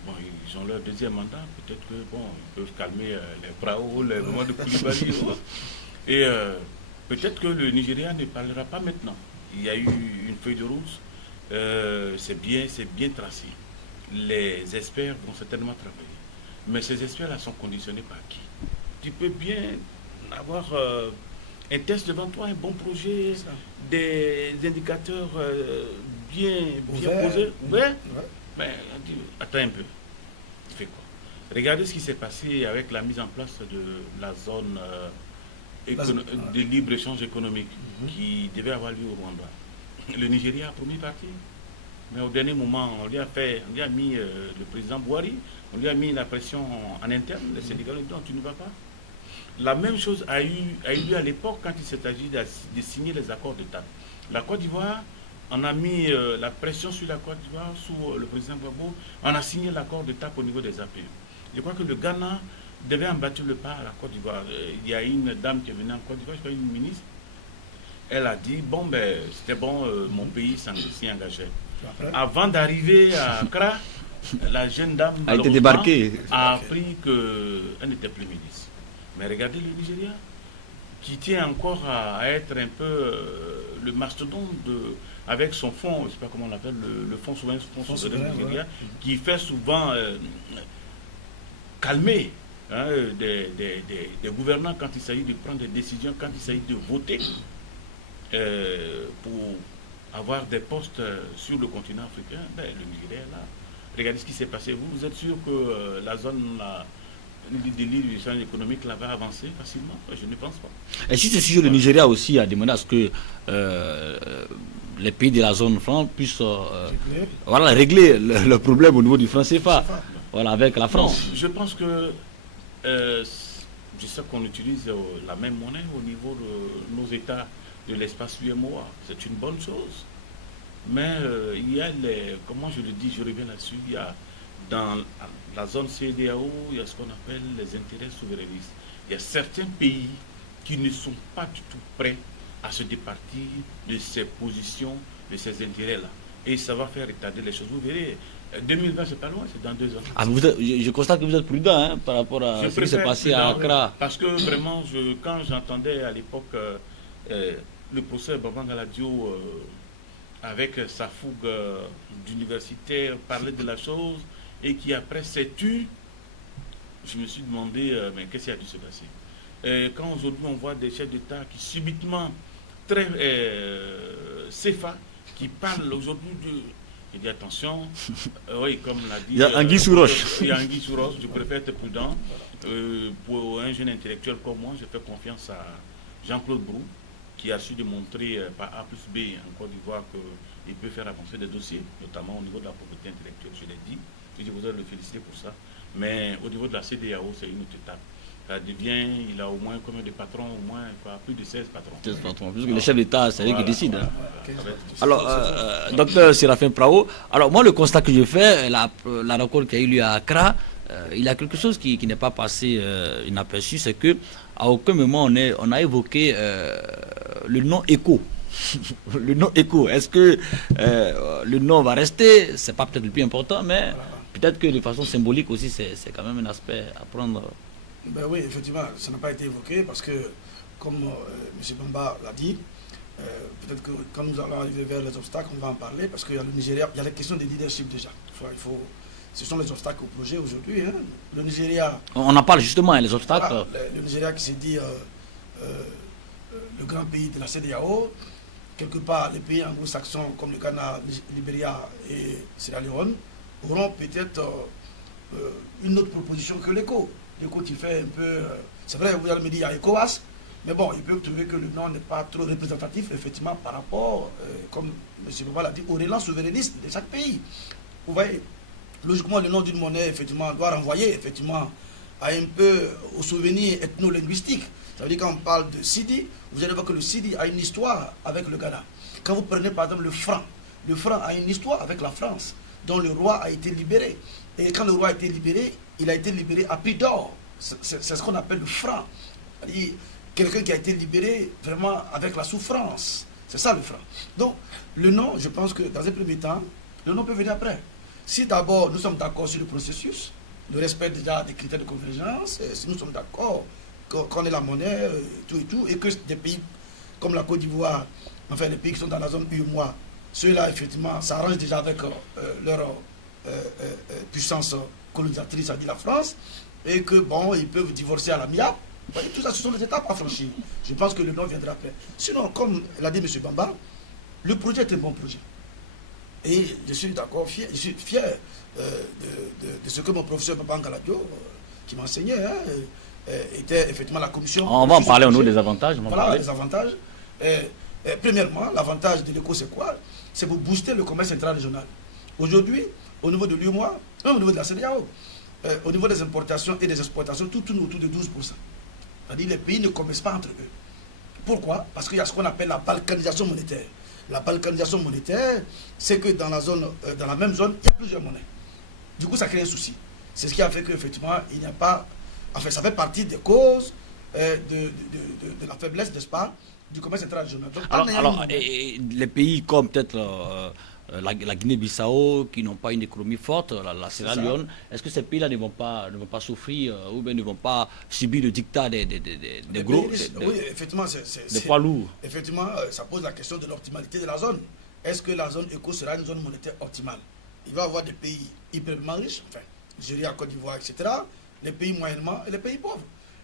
Bon, ils ont leur 2e mandat, peut-être que ils peuvent calmer les Prao, les moments de Koulibaly. Et peut-être que le Nigeria ne parlera pas maintenant. Il y a eu une feuille de route, c'est bien tracé. Les experts vont certainement travailler. Mais ces experts-là sont conditionnés par qui? Tu peux bien avoir un test devant toi, un bon projet, des indicateurs bien posés, ouverts. Mais attends un peu. Tu fais quoi? Regardez ce qui s'est passé avec la mise en place de la zone de libre-échange économique qui devait avoir lieu au Rwanda. Le Nigeria a promis partir. Mais au dernier moment, on lui a mis le président Bouhari, on lui a mis la pression en interne, les Sénégalais ont dit non, tu ne vas pas. La même chose a eu lieu à l'époque quand il s'est agi de signer les accords de TAP. La Côte d'Ivoire, on a mis la pression sur la Côte d'Ivoire, sous le président Gbagbo, on a signé l'accord de TAP au niveau des APE. Je crois que le Ghana devait en battre le pas à la Côte d'Ivoire. Il y a une dame qui est venue en Côte d'Ivoire, je crois une ministre, elle a dit, c'était bon, mon pays s'y engageait. Avant d'arriver à Accra, la jeune dame a été débarquée. A appris qu'elle n'était plus ministre. Mais regardez le Nigeria, qui tient encore à être un peu le mastodonte avec son fonds, je ne sais pas comment on l'appelle, le fonds souverain du Nigeria, qui fait souvent calmer des gouvernants quand il s'agit de prendre des décisions, quand il s'agit de voter pour avoir des postes sur le continent africain. Ben, le Nigeria là. Regardez ce qui s'est passé. Vous êtes sûr que la zone de l'île du champ économique là va avancer facilement? Je ne pense pas. Et si ce sujet, le Nigeria aussi a demandé à ce que les pays de la zone franc puissent régler le problème au niveau du franc CFA, avec la France. Non, je pense que je sais qu'on utilise la même monnaie au niveau de nos États de l'espace UMOA. C'est une bonne chose. Mais il y a comment je le dis, je reviens là-dessus, il y a dans la zone CEDEAO, il y a ce qu'on appelle les intérêts souverainistes. Il y a certains pays qui ne sont pas du tout prêts à se départir de ces positions, de ces intérêts-là. Et ça va faire retarder les choses. Vous verrez, 2020, c'est pas loin, c'est dans 2 ans. Ah, je constate que vous êtes prudent par rapport à ce qui s'est passé à Accra. Parce que vraiment, quand j'entendais à l'époque le professeur Babangala Diop avec sa fougue d'universitaire parler de la chose et qui après s'est tu, je me suis demandé mais qu'est-ce qui a dû se passer. Quand aujourd'hui on voit des chefs d'État qui subitement très CFA, qui parlent aujourd'hui de... Il dit attention, oui, comme l'a dit... Il y a Anguille sous roche. Il y a Anguille sous roche, je préfère être prudent. Pour un jeune intellectuel comme moi, je fais confiance à Jean-Claude Brou, qui a su démontrer par A plus B en Côte d'Ivoire qu'il peut faire avancer des dossiers, notamment au niveau de la propriété intellectuelle, je l'ai dit. Je voudrais le féliciter pour ça. Mais au niveau de la CEDEAO, c'est une autre étape. Ça devient, il a au moins combien de patrons? Au moins plus de 16 patrons. 16 patrons, puisque le chef d'État, c'est lui qui décide. Alors, docteur Séraphin Prao, alors moi le constat que je fais, la rencontre qui a eu lieu à Accra, il y a quelque chose qui n'est pas passé inaperçu, c'est que à aucun moment on a évoqué le nom ECO. Le nom ECO, est-ce que le nom va rester? C'est pas peut-être le plus important, mais peut-être que de façon symbolique aussi, c'est quand même un aspect à prendre. Ben oui, effectivement, ça n'a pas été évoqué parce que, comme M. Bamba l'a dit, peut-être que quand nous allons arriver vers les obstacles, on va en parler parce qu'il y a le Nigeria, il y a la question des leadership déjà. Ce sont les obstacles au projet aujourd'hui. Hein. Le Nigeria... On en parle justement, les obstacles. Voilà, le Nigeria qui s'est dit le grand pays de la CEDEAO, quelque part les pays anglo-saxons comme le Ghana, le Libéria et Sierra Leone auront peut-être une autre proposition que l'ECO. L'ECO qui fait un peu... c'est vrai, vous allez me dire, il y a ECOWAS, mais bon, ils peuvent trouver que le nom n'est pas trop représentatif, effectivement, par rapport, comme M. Baba l'a dit, au relance souverainiste de chaque pays. Vous voyez, logiquement, le nom d'une monnaie, effectivement, doit renvoyer, effectivement, à un peu au souvenir ethno-linguistique. Ça veut dire quand on parle de Sidi, vous allez voir que le Sidi a une histoire avec le Ghana. Quand vous prenez par exemple le franc a une histoire avec la France, dont le roi a été libéré. Et quand le roi a été libéré, il a été libéré à prix d'or. C'est ce qu'on appelle le franc. C'est-à-dire quelqu'un qui a été libéré vraiment avec la souffrance. C'est ça le franc. Donc, le nom, je pense que dans un premier temps, le nom peut venir après. Si d'abord nous sommes d'accord sur le processus, le respect déjà des critères de convergence, si nous sommes d'accord qu'on ait la monnaie, tout et tout, et que des pays comme la Côte d'Ivoire, enfin les pays qui sont dans la zone UEMOA, ceux-là, effectivement, s'arrangent déjà avec leur puissance colonisatrice, c'est-à-dire la France, et que, bon, ils peuvent divorcer à l'amiable. Tout ça, ce sont les étapes à franchir. Je pense que le nom viendra après. Sinon, comme l'a dit M. Bamba, le projet est un bon projet. Et je suis d'accord, je suis fier de ce que mon professeur Babangala Diop, qui m'enseignait, était effectivement la commission. On va en parler au nom des avantages. Voilà, les avantages. Premièrement, l'avantage de l'ECO, c'est quoi? C'est pour booster le commerce intra-régional. Aujourd'hui, au niveau de l'UEMOA, même au niveau de la CEDEAO, au niveau des importations et des exportations, tout tourne autour de 12%. C'est-à-dire que les pays ne commercent pas entre eux. Pourquoi? Parce qu'il y a ce qu'on appelle la balkanisation monétaire. La balkanisation monétaire, c'est que dans la même zone, il y a plusieurs monnaies. Du coup, ça crée un souci. C'est ce qui a fait qu'effectivement, il n'y a pas... Enfin, ça fait partie des causes de la faiblesse, n'est-ce pas, du commerce intra-régional. Alors les pays comme peut-être la Guinée-Bissau, qui n'ont pas une économie forte, la Sierra Leone. Est-ce que ces pays-là ne vont pas souffrir ou bien ne vont pas subir le dictat des gros, oui, effectivement, des poids lourds? Effectivement, ça pose la question de l'optimalité de la zone. Est-ce que la zone éco sera une zone monétaire optimale? Il va y avoir des pays hyper riches, enfin, Nigeria, Côte d'Ivoire, etc., les pays moyennement et les pays pauvres.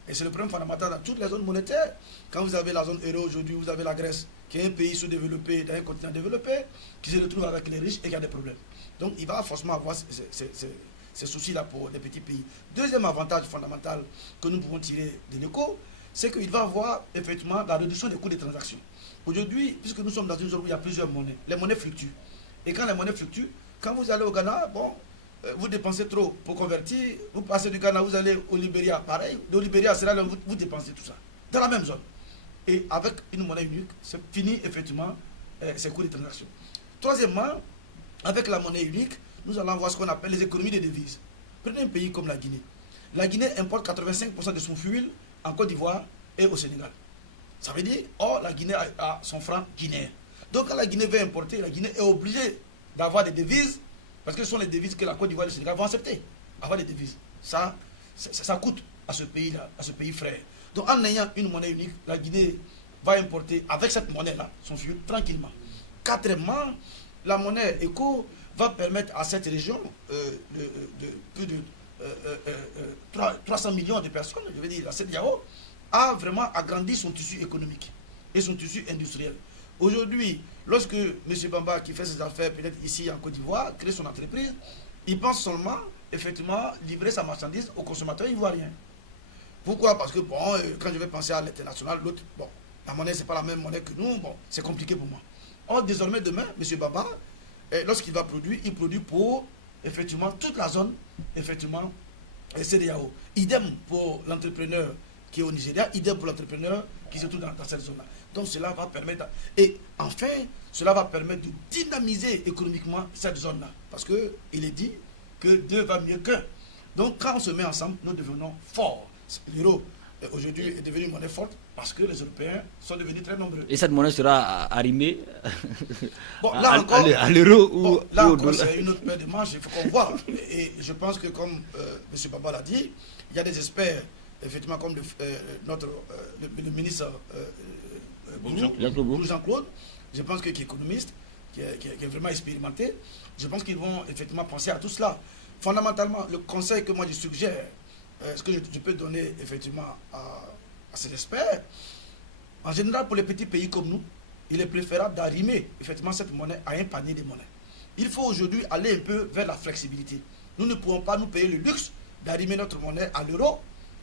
Et c'est le problème fondamental dans toutes les zones monétaires. Quand vous avez la zone euro aujourd'hui, vous avez la Grèce, qui est un pays sous-développé, dans un continent développé, qui se retrouve avec les riches et qui a des problèmes. Donc il va forcément avoir ces soucis-là pour les petits pays. Deuxième avantage fondamental que nous pouvons tirer de l'éco, c'est qu'il va avoir effectivement la réduction des coûts des transactions. Aujourd'hui, puisque nous sommes dans une zone où il y a plusieurs monnaies, les monnaies fluctuent. Et quand les monnaies fluctuent, quand vous allez au Ghana, bon, vous dépensez trop pour convertir, vous passez du Ghana, vous allez au Libéria, pareil, de Libéria à Sierra Leone, vous dépensez tout ça, dans la même zone. Et avec une monnaie unique, c'est fini effectivement ces coûts de transaction. Troisièmement, avec la monnaie unique, nous allons voir ce qu'on appelle les économies de devises. Prenez un pays comme la Guinée. La Guinée importe 85% de son fuel en Côte d'Ivoire et au Sénégal. Ça veut dire, la Guinée a son franc guinéen. Donc quand la Guinée veut importer, la Guinée est obligée d'avoir des devises, parce que ce sont les devises que la Côte d'Ivoire et le Sénégal vont accepter. Avoir des devises. Ça coûte à ce pays-là, à ce pays frère. Donc en ayant une monnaie unique, la Guinée va importer avec cette monnaie-là son fuel tranquillement. Quatrièmement, la monnaie éco va permettre à cette région de plus de 300 millions de personnes, je veux dire, la CEDEAO, a vraiment agrandi son tissu économique et son tissu industriel. Aujourd'hui, lorsque M. Bamba, qui fait ses affaires peut-être ici en Côte d'Ivoire, crée son entreprise, il pense seulement, effectivement, livrer sa marchandise aux consommateurs ivoiriens. Pourquoi? Parce que, bon, quand je vais penser à l'international, l'autre, bon, la monnaie, c'est pas la même monnaie que nous, bon, c'est compliqué pour moi. Or, désormais, demain, M. Bamba, lorsqu'il va produire, il produit pour, effectivement, toute la zone, effectivement, CEDEAO. Idem pour l'entrepreneur qui est au Nigeria, idem pour l'entrepreneur qui se trouve dans cette zone-là. Donc cela va permettre, et enfin, cela va permettre de dynamiser économiquement cette zone-là. Parce qu'il est dit que deux va mieux qu'un. Donc quand on se met ensemble, nous devenons forts. L'euro aujourd'hui est devenu une monnaie forte parce que les Européens sont devenus très nombreux. Et cette monnaie sera arrimée bon, là encore, à l'euro ou là au encore, dollar? c'est une autre paire de manches, il faut qu'on voit. Et je pense que comme M. Baba l'a dit, il y a des experts, effectivement, comme le ministre Jean-Claude, je pense qu'il est économiste, qui est vraiment expérimenté. Je pense qu'ils vont effectivement penser à tout cela. Fondamentalement, le conseil que moi je suggère, ce que je peux donner effectivement à ces experts, en général pour les petits pays comme nous, il est préférable d'arrimer effectivement cette monnaie à un panier de monnaie. Il faut aujourd'hui aller un peu vers la flexibilité. Nous ne pouvons pas nous payer le luxe d'arrimer notre monnaie à l'euro.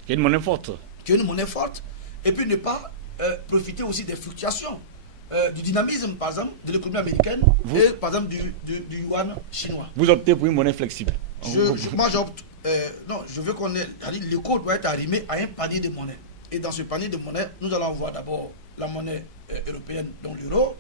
Qui est une monnaie forte. Qui est une monnaie forte. Et puis ne pas profiter aussi des fluctuations, du dynamisme par exemple de l'économie américaine et par exemple du yuan chinois. Vous optez pour une monnaie flexible? Moi j'opte, non, je veux qu'on ait, l'éco doit être arrimé à un panier de monnaie. Et dans ce panier de monnaie, nous allons voir d'abord la monnaie européenne, donc l'euro.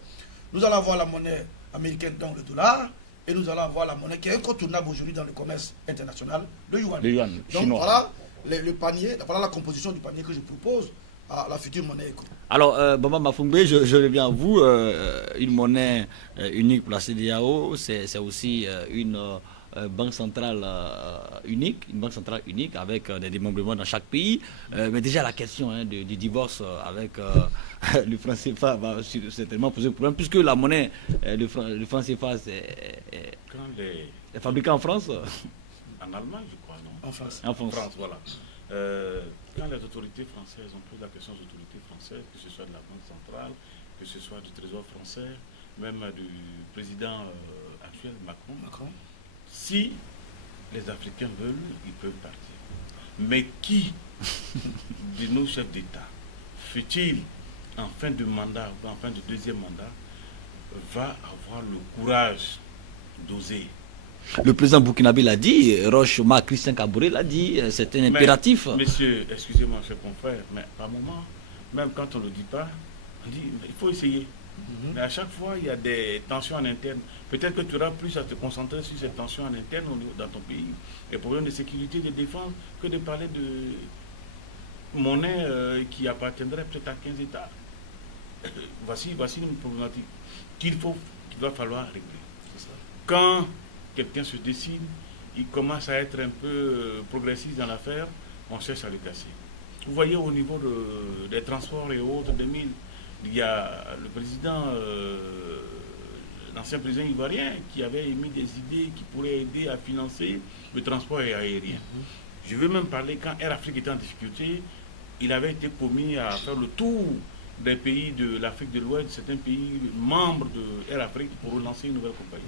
Nous allons voir la monnaie américaine, donc le dollar. Et nous allons avoir la monnaie qui est incontournable aujourd'hui dans le commerce international, le yuan. Le yuan donc chinois. Voilà le panier, voilà la composition du panier que je propose à la future monnaie éco. Alors, Bamba Mafungbe, je reviens à vous. Une monnaie unique pour la CEDEAO, c'est aussi une banque centrale unique, avec des démembrements dans chaque pays. Mais déjà la question du divorce avec le franc CFA va certainement poser problème, puisque la monnaie, le franc CFA, est fabriqué en France. En Allemagne, je crois, non? En France. En France. Voilà. Quand les autorités françaises ont posé la question aux autorités françaises, que ce soit de la Banque centrale, que ce soit du Trésor français, même du président actuel, Macron, si les Africains veulent, ils peuvent partir. Mais qui de nos chefs d'État, fut-il en fin de mandat ou en fin de deuxième mandat, va avoir le courage d'oser? Le président burkinabé l'a dit, Roch-Marc Christian Kaboré l'a dit, c'est un impératif. Monsieur, excusez-moi, cher confrère, mais par moment, même quand on ne le dit pas, on dit il faut essayer. Mais à chaque fois, il y a des tensions en interne. Peut-être que tu auras plus à te concentrer sur ces tensions en interne dans ton pays, les problèmes de sécurité, de défense, que de parler de monnaie qui appartiendrait peut-être à 15 États. Voici une problématique qu'il va falloir régler. quand quelqu'un se décide, il commence à être un peu progressiste dans l'affaire, on cherche à le casser. Vous voyez au niveau des transports et autres, des mines, il y a le président, l'ancien président ivoirien, qui avait émis des idées qui pourraient aider à financer le transport aérien. Je veux même parler, quand Air Afrique était en difficulté, il avait été commis à faire le tour des pays de l'Afrique de l'Ouest, certains pays membres de Air Afrique, pour relancer une nouvelle compagnie.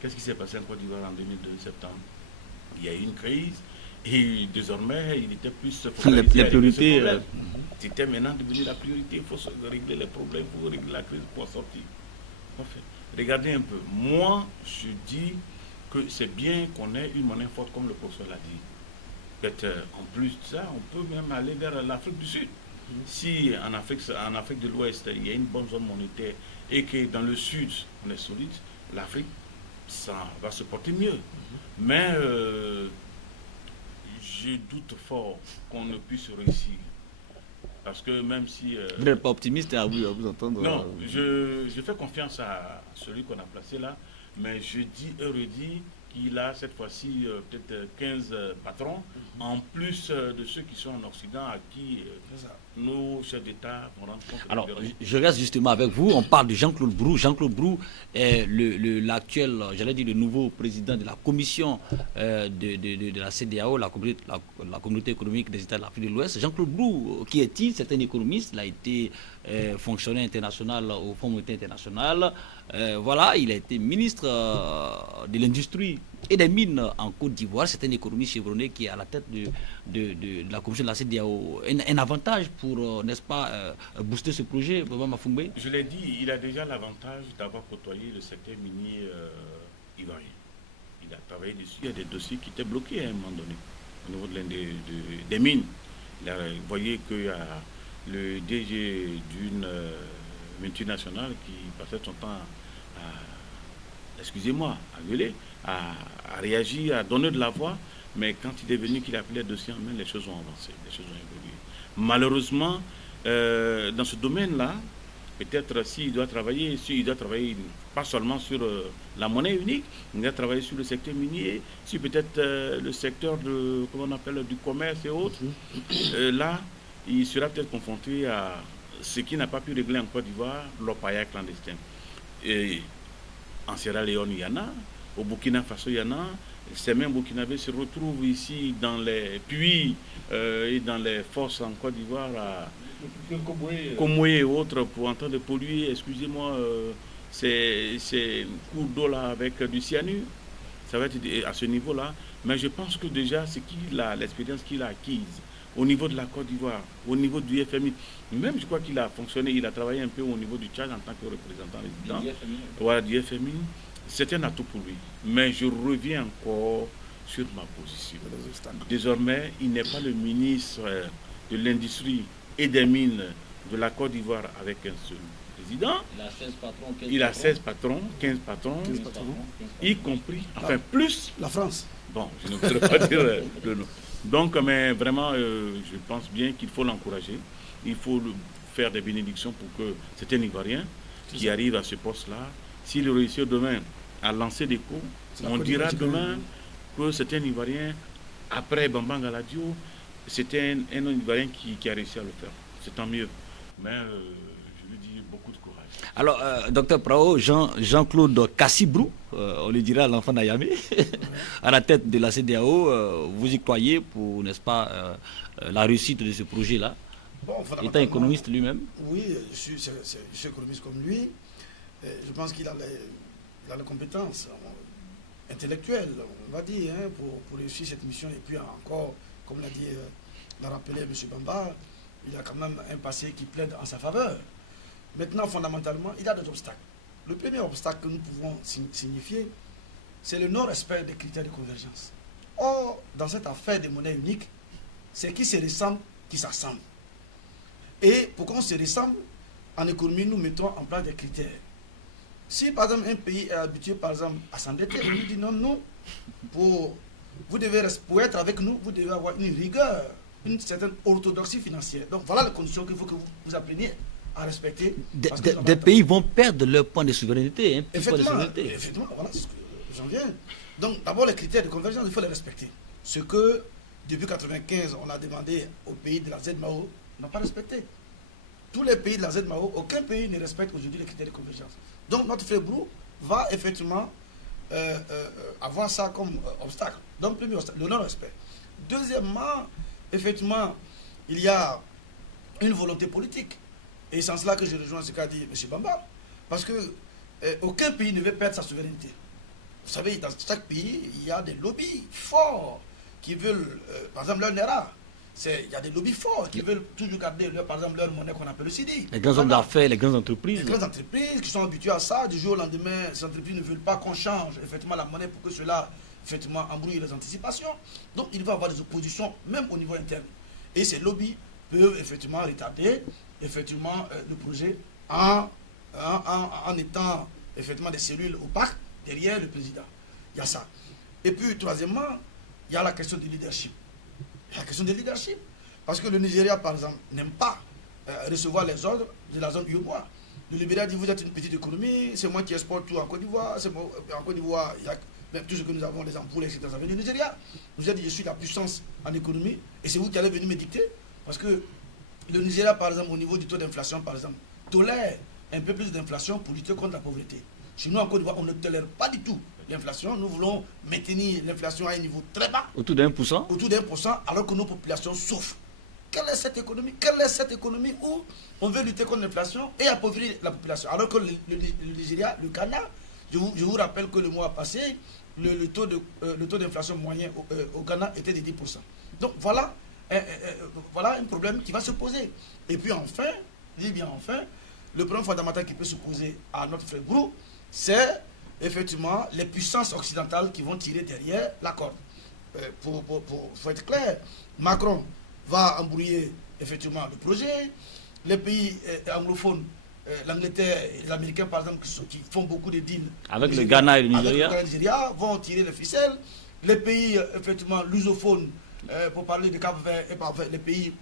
Qu'est-ce qui s'est passé en Côte d'Ivoire en 2002 septembre? Il y a eu une crise et désormais il était plus focalisé les priorités. C'était maintenant devenu la priorité. Il faut régler les problèmes, il faut régler la crise pour en sortir. Enfin, regardez un peu. Moi, je dis que c'est bien qu'on ait une monnaie forte, comme le professeur l'a dit. Peut-être en plus de ça, on peut même aller vers l'Afrique du Sud. Si en Afrique de l'Ouest, il y a une bonne zone monétaire et que dans le Sud, on est solide, l'Afrique, ça va se porter mieux. Mais je doute fort qu'on ne puisse réussir. Parce que même si... vous n'êtes pas optimiste à vous entendre. Non, je fais confiance à celui qu'on a placé là, mais je dis et redis qu'il a cette fois-ci peut-être 15 patrons, en plus de ceux qui sont en Occident, à qui nos chefs d'État vont rendre compte. Alors, je reste justement avec vous. On parle de Jean-Claude Brou. Jean-Claude Brou est l'actuel, j'allais dire, le nouveau président de la commission de la CEDEAO, la communauté économique des États de l'Afrique de l'Ouest. Jean-Claude Brou, qui est-il? C'est un économiste. Il a été fonctionnaire international au Fonds monétaire international. Voilà, il a été ministre de l'Industrie et des Mines en Côte d'Ivoire. C'est un économiste chevronné qui est à la tête de la commission de la CEDEAO. Un avantage pour, n'est-ce pas, booster ce projet, Baba Mafungbe? Je l'ai dit, il a déjà l'avantage d'avoir côtoyé le secteur minier ivoirien. Il a travaillé dessus. Il y a des dossiers qui étaient bloqués à un moment donné au niveau des mines. Vous voyez qu'il y a le DG d'une multinationale qui passait son temps à gueuler, à réagir, à donner de la voix, mais quand il est venu, qu'il a pris les dossiers en main, les choses ont avancé, les choses ont évolué. Malheureusement, dans ce domaine-là, peut-être s'il doit travailler pas seulement sur la monnaie unique, il doit travailler sur le secteur minier, sur peut-être le secteur comment on appelle, du commerce et autres. Là, il sera peut-être confronté à ce qui n'a pas pu régler en Côte d'Ivoire, l'orpaillage clandestin. Et en Sierra Leone, il y en a. Au Burkina Faso, il y en a. Ces mêmes Burkinabés se retrouvent ici dans les puits et dans les fosses en Côte d'Ivoire, à Komoué et autres, pour entendre polluer, excusez-moi, ces cours d'eau là avec du cyanure. Ça va être à ce niveau-là. Mais je pense que déjà, c'est l'expérience qu'il a acquise au niveau de la Côte d'Ivoire, au niveau du FMI. Même, je crois qu'il a fonctionné, il a travaillé un peu au niveau du Tchad en tant que représentant résident. Voilà, du FMI. C'est un atout pour lui. Mais je reviens encore sur ma position. Désormais, il n'est pas le ministre de l'Industrie et des Mines de la Côte d'Ivoire avec un seul président. Il a 16 patrons, 15 patrons, y compris, enfin plus la France. Bon, je ne voudrais pas dire le nom. Donc, mais vraiment, je pense bien qu'il faut l'encourager. Il faut faire des bénédictions pour que c'est un Ivoirien qui arrive à ce poste-là. S'il réussit demain à lancer des coups, on dira demain que c'est un Ivoirien, après Bamba Galadio, c'était un Ivoirien qui a réussi à le faire. C'est tant mieux. Mais je lui dis beaucoup de courage. Alors, docteur Prao, Jean-Claude Cassibrou, on le dira à l'enfant d'Ayamé, à la tête de la CEDEAO, vous y croyez pour, n'est-ce pas, la réussite de ce projet-là? Bon, étant économiste lui-même? Oui, je suis économiste comme lui. Je pense qu'il a les compétences intellectuelles, on va dire, hein, pour réussir cette mission. Et puis encore, comme l'a rappelé M. Bamba, il a quand même un passé qui plaide en sa faveur. Maintenant, fondamentalement, il y a des obstacles. Le premier obstacle que nous pouvons signifier, c'est le non-respect des critères de convergence. Or, dans cette affaire de monnaie unique, c'est qui se ressemble, qui s'assemble. Et pour qu'on se ressemble, en économie, nous mettons en place des critères. Si, par exemple, un pays est habitué, par exemple, à s'endetter, on lui dit non, pour être avec nous, vous devez avoir une rigueur, une certaine orthodoxie financière. Donc, voilà les conditions qu'il faut que vous appreniez à respecter. Des pays vont perdre leur point de souveraineté. Effectivement, voilà, J'en viens. Donc, d'abord, les critères de convergence, il faut les respecter. Ce que, depuis 1995, on a demandé aux pays de la ZMAO, n'ont pas respecté. Tous les pays de la ZMAO, aucun pays ne respecte aujourd'hui les critères de convergence. Donc, notre frère Brou va effectivement avoir ça comme obstacle. Donc, premier obstacle, le non-respect. Deuxièmement, effectivement, il y a une volonté politique. Et c'est en cela que je rejoins ce qu'a dit M. Bamba. Parce que aucun pays ne veut perdre sa souveraineté. Vous savez, dans chaque pays, il y a des lobbies forts qui veulent, par exemple, leur NERA. Il y a des lobbies forts qui veulent toujours garder, par exemple, leur monnaie qu'on appelle le CIDI. Les grands hommes d'affaires, les grandes entreprises. Les grandes entreprises qui sont habituées à ça, du jour au lendemain, ces entreprises ne veulent pas qu'on change effectivement la monnaie pour que cela effectivement embrouille les anticipations. Donc il va y avoir des oppositions même au niveau interne. Et ces lobbies peuvent effectivement retarder effectivement le projet en étant effectivement des cellules opaques derrière le président. Il y a ça. Et puis troisièmement, il y a la question du leadership. La question du leadership. Parce que le Nigeria, par exemple, n'aime pas recevoir les ordres de la zone UEMOA. Le Libéria dit, vous êtes une petite économie, c'est moi qui exporte tout en Côte d'Ivoire. En Côte d'Ivoire, il y a même tout ce que nous avons, les ampoules, etc. Ça vient du Nigeria. Nous a dit, je suis la puissance en économie, et c'est vous qui allez venir me dicter. Parce que le Nigeria, par exemple, au niveau du taux d'inflation, par exemple, tolère un peu plus d'inflation pour lutter contre la pauvreté. Chez nous, en Côte d'Ivoire, on ne tolère pas du tout l'inflation. Nous voulons maintenir l'inflation à un niveau très bas. Autour d'1%. Autour d'1%, alors que nos populations souffrent. Quelle est cette économie? Quelle est cette économie où on veut lutter contre l'inflation et appauvrir la population? Alors que le Nigeria, le Ghana, je vous rappelle que le mois passé, le taux d'inflation moyen au Ghana était de 10%. Donc voilà un problème qui va se poser. Et puis enfin, je dis bien enfin, le problème fondamental qui peut se poser à notre frère Brou, c'est effectivement les puissances occidentales qui vont tirer derrière la corde. Faut être clair, Macron va embrouiller effectivement le projet. Les pays anglophones, l'Angleterre et les Américains par exemple, qui font beaucoup de deals avec le Ghana et le Nigeria. Avec le Nigeria, vont tirer les ficelles. Les pays effectivement lusophones, pour parler de Cap-Vert et les pays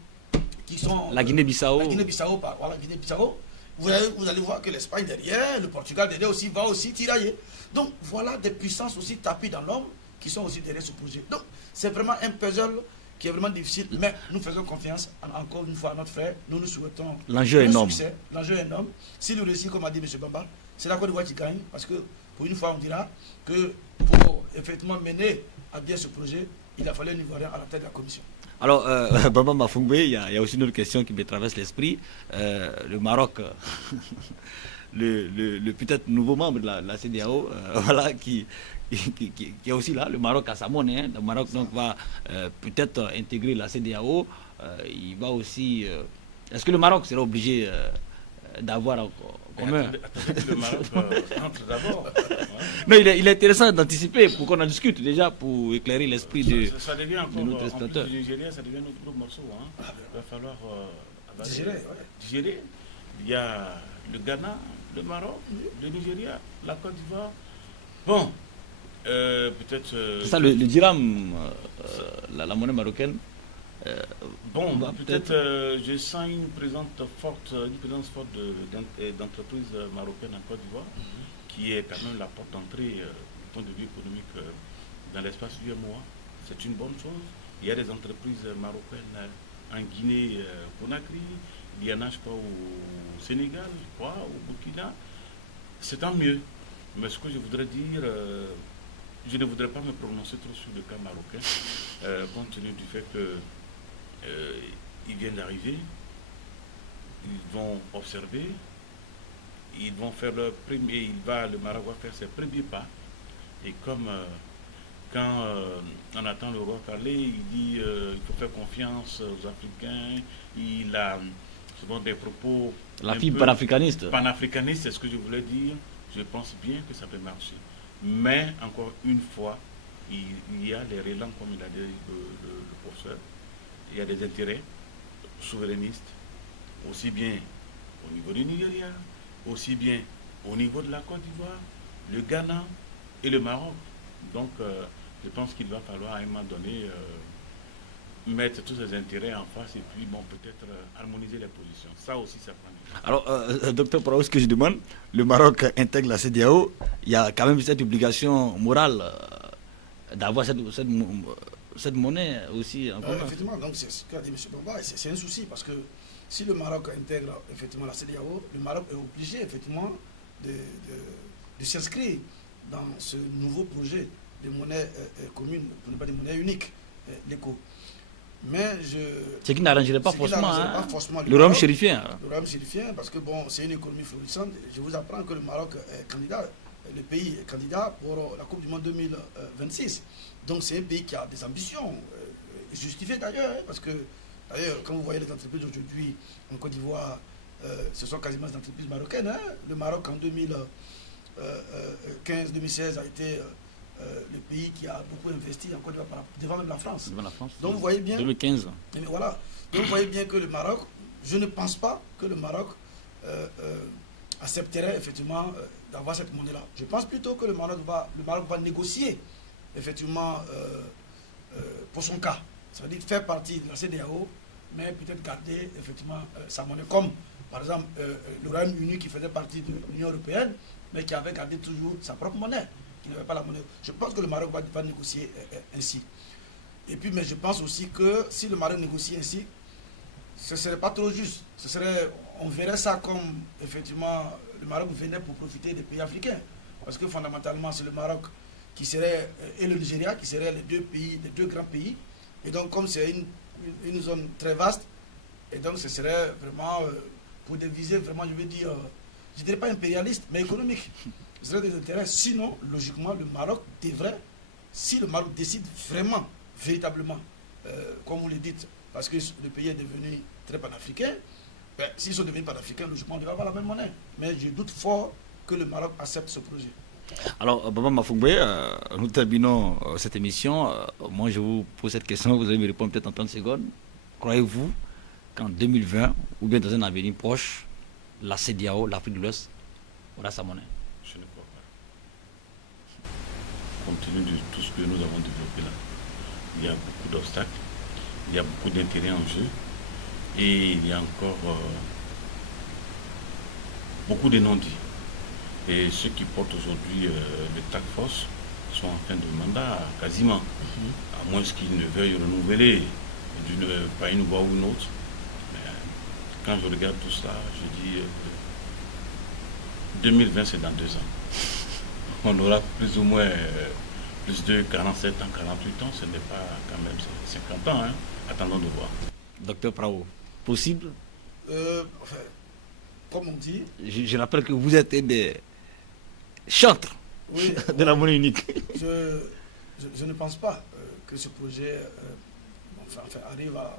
qui sont... La Guinée-Bissau. La Guinée-Bissau, voilà, Guinée-Bissau. Vous allez voir que l'Espagne derrière, le Portugal derrière aussi va aussi tirailler. Donc voilà des puissances aussi tapées dans l'homme qui sont aussi derrière ce projet. Donc c'est vraiment un puzzle qui est vraiment difficile, mais nous faisons confiance encore une fois à notre frère. Nous souhaitons l'enjeu est énorme. Succès. L'enjeu est énorme. Si nous réussissons, comme a dit M. Bamba, c'est la Côte d'Ivoire qui gagne, parce que pour une fois on dira que pour effectivement mener à bien ce projet, il a fallu un Ivoirien à la tête de la commission. Alors, Bamba Mafungbe, il y a aussi une autre question qui me traverse l'esprit. Le Maroc, le peut-être nouveau membre de la CEDEAO, voilà, qui est aussi là. Le Maroc a sa monnaie. Hein. Le Maroc donc, va peut-être intégrer la CEDEAO. Il va aussi... Est-ce que le Maroc sera obligé d'avoir encore... Attendez, le Maroc entre d'abord. Non, il est intéressant d'anticiper pour qu'on en discute déjà, pour éclairer l'esprit de notre spectateur. En plus du Nigeria, ça devient notre gros morceau. Hein. Il va falloir digérer. Il y a le Ghana, le Maroc, le Nigeria, la Côte d'Ivoire. Bon, peut-être... C'est ça, le dirham, la monnaie marocaine. Bon, peut-être je sens une présence forte d'entreprises marocaines en Côte d'Ivoire, qui est quand même la porte d'entrée du point de vue économique dans l'espace UEMOA. C'est une bonne chose. Il y a des entreprises marocaines en Guinée-Conakry, il y en a, je crois, au Sénégal, je crois, au Burkina. C'est tant mieux. Mais ce que je voudrais dire, je ne voudrais pas me prononcer trop sur le cas marocain, compte tenu du fait que ils viennent d'arriver, ils vont observer, ils vont faire leur premier, le Maroc va faire ses premiers pas. Et comme quand on attend le roi parler, il dit il faut faire confiance aux Africains, il a souvent des propos... La fibre panafricaniste. Panafricaniste, c'est ce que je voulais dire. Je pense bien que ça peut marcher. Mais, encore une fois, il y a les relents, comme il a dit le professeur. Il y a des intérêts souverainistes, aussi bien au niveau du Nigeria, aussi bien au niveau de la Côte d'Ivoire, le Ghana et le Maroc. Donc, je pense qu'il va falloir à un moment donné mettre tous ses intérêts en face et puis, bon, peut-être harmoniser les positions. Ça aussi, ça prend du temps. Alors, docteur Praou, ce que je demande, le Maroc intègre la CEDEAO, il y a quand même cette obligation morale d'avoir cette monnaie aussi en commun. Effectivement, donc c'est ce qu'a dit M. Bamba, et c'est un souci parce que si le Maroc intègre effectivement la CEDEAO, le Maroc est obligé effectivement de s'inscrire dans ce nouveau projet de monnaie commune, pour ne pas dire monnaie unique, l'éco. Mais ce qui n'arrangerait pas forcément, le royaume chérifien. Le royaume chérifien, parce que bon, c'est une économie florissante. Je vous apprends que le Maroc est candidat, le pays est candidat pour la Coupe du Monde 2026. Donc c'est un pays qui a des ambitions, justifiées d'ailleurs, parce que d'ailleurs, quand vous voyez les entreprises aujourd'hui en Côte d'Ivoire, ce sont quasiment des entreprises marocaines. Hein. Le Maroc en 2015-2016 a été le pays qui a beaucoup investi en Côte d'Ivoire devant même la France. Devant la France. Donc vous voyez bien. 2015. Mais voilà. Donc vous voyez bien que le Maroc, je ne pense pas que le Maroc accepterait effectivement d'avoir cette monnaie-là. Je pense plutôt que le Maroc va négocier effectivement pour son cas. Ça veut dire faire partie de la CEDEAO, mais peut-être garder effectivement sa monnaie, comme par exemple le Royaume-Uni qui faisait partie de l'Union européenne, mais qui avait gardé toujours sa propre monnaie, qui n'avait pas la monnaie. Je pense que le Maroc va négocier ainsi. Et puis, mais je pense aussi que si le Maroc négocie ainsi, ce ne serait pas trop juste. On verrait ça comme, effectivement, le Maroc venait pour profiter des pays africains. Parce que fondamentalement, c'est le Maroc qui serait, et le Nigeria, qui seraient les deux grands pays. Et donc, comme c'est une zone très vaste, et donc ce serait vraiment pour des visées, vraiment, je veux dire, je ne dirais pas impérialiste, mais économique. Ce serait des intérêts. Sinon, logiquement, le Maroc devrait, si le Maroc décide vraiment, véritablement, comme vous le dites, parce que le pays est devenu très panafricain, ben, s'ils sont devenus panafricains, logiquement, on devrait avoir la même monnaie. Mais je doute fort que le Maroc accepte ce projet. Alors, Baba Mafougbe, nous terminons cette émission. Moi, je vous pose cette question, vous allez me répondre peut-être en 30 secondes. Croyez-vous qu'en 2020, ou bien dans un avenir proche, la CEDEAO, l'Afrique de l'Ouest, aura sa monnaie? Je ne crois pas. Compte tenu de tout ce que nous avons développé là, il y a beaucoup d'obstacles, il y a beaucoup d'intérêts en jeu, et il y a encore beaucoup de non-dits. Et ceux qui portent aujourd'hui le TAC Force sont en fin de mandat quasiment, à moins qu'ils ne veuillent renouveler pas une voie ou une autre. Mais quand je regarde tout ça, je dis 2020 c'est dans 2 ans. On aura plus ou moins plus de 47 ans, 48 ans, ce n'est pas quand même 50 ans. Hein. Attendons de voir. Docteur Praou, possible? Enfin, comme on dit... Je rappelle que vous êtes des chantres de la monnaie unique. Je ne pense pas que ce projet arrive à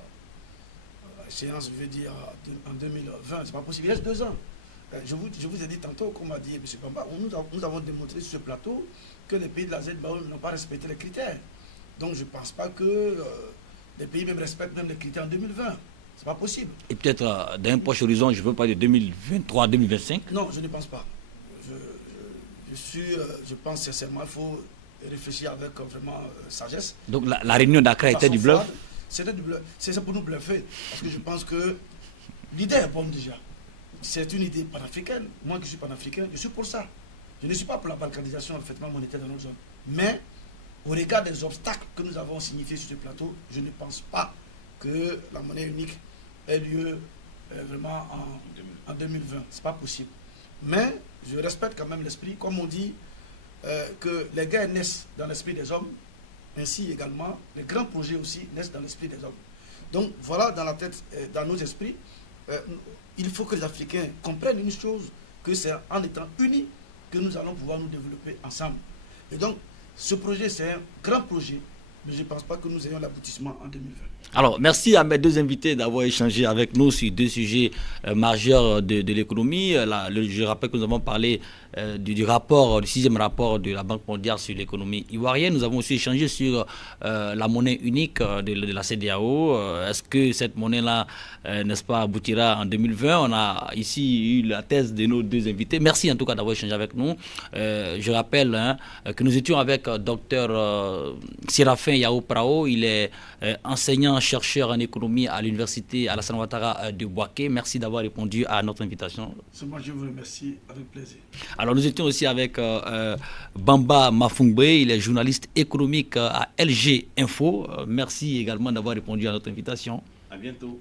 échéance, je veux dire, en 2020. C'est pas possible. Il reste 2 ans. Je vous ai dit tantôt, comme a dit M. Bamba, nous avons démontré sur ce plateau que les pays de la ZBAO n'ont pas respecté les critères. Donc je ne pense pas que les pays même respectent même les critères en 2020. C'est pas possible. Et peut-être d'un proche horizon, je veux parler de 2023-2025? Non, je ne pense pas. Je pense sincèrement qu'il faut réfléchir avec vraiment sagesse. Donc la réunion d'Accra était du bluff? C'était du bluff. C'est ça pour nous bluffer. Parce que je pense que l'idée est bonne déjà. C'est une idée panafricaine. Moi qui suis panafricain, je suis pour ça. Je ne suis pas pour la balkanisation effectivement monétaire dans notre zone. Mais au regard des obstacles que nous avons signifiés sur ce plateau, je ne pense pas que la monnaie unique ait lieu vraiment en 2020. Ce n'est pas possible. Mais je respecte quand même l'esprit. Comme on dit que les guerres naissent dans l'esprit des hommes, ainsi également les grands projets aussi naissent dans l'esprit des hommes. Donc voilà, dans la tête, dans nos esprits, il faut que les Africains comprennent une chose, que c'est en étant unis que nous allons pouvoir nous développer ensemble. Et donc, ce projet, c'est un grand projet, mais je ne pense pas que nous ayons l'aboutissement en 2020. Alors, merci à mes 2 invités d'avoir échangé avec nous sur 2 sujets majeurs de l'économie. Je rappelle que nous avons parlé du rapport, du 6e rapport de la Banque mondiale sur l'économie ivoirienne. Nous avons aussi échangé sur la monnaie unique de la CEDEAO. Est-ce que cette monnaie-là, n'est-ce pas, aboutira en 2020? On a ici eu la thèse de nos 2 invités. Merci en tout cas d'avoir échangé avec nous. Je rappelle que nous étions avec Dr Séraphin Séraphin Yao Prao, il est enseignant-chercheur en économie à l'université Alassane Ouattara de Bouaké. Merci d'avoir répondu à notre invitation. C'est moi, je vous remercie avec plaisir. Alors nous étions aussi avec Bamba Mafungbe, il est journaliste économique à LG Info. Merci également d'avoir répondu à notre invitation. À bientôt.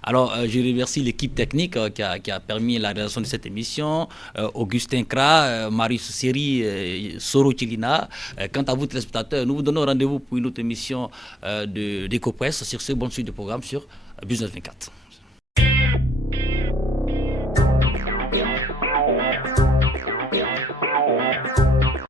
Alors, je remercie l'équipe technique qui a permis la réalisation de cette émission. Augustin Kra, Marius Seri, Soro Chilina. Quant à vous, téléspectateurs, nous vous donnons rendez-vous pour une autre émission d'Ecopress. Sur ce, bonne suite de programme sur Business 24.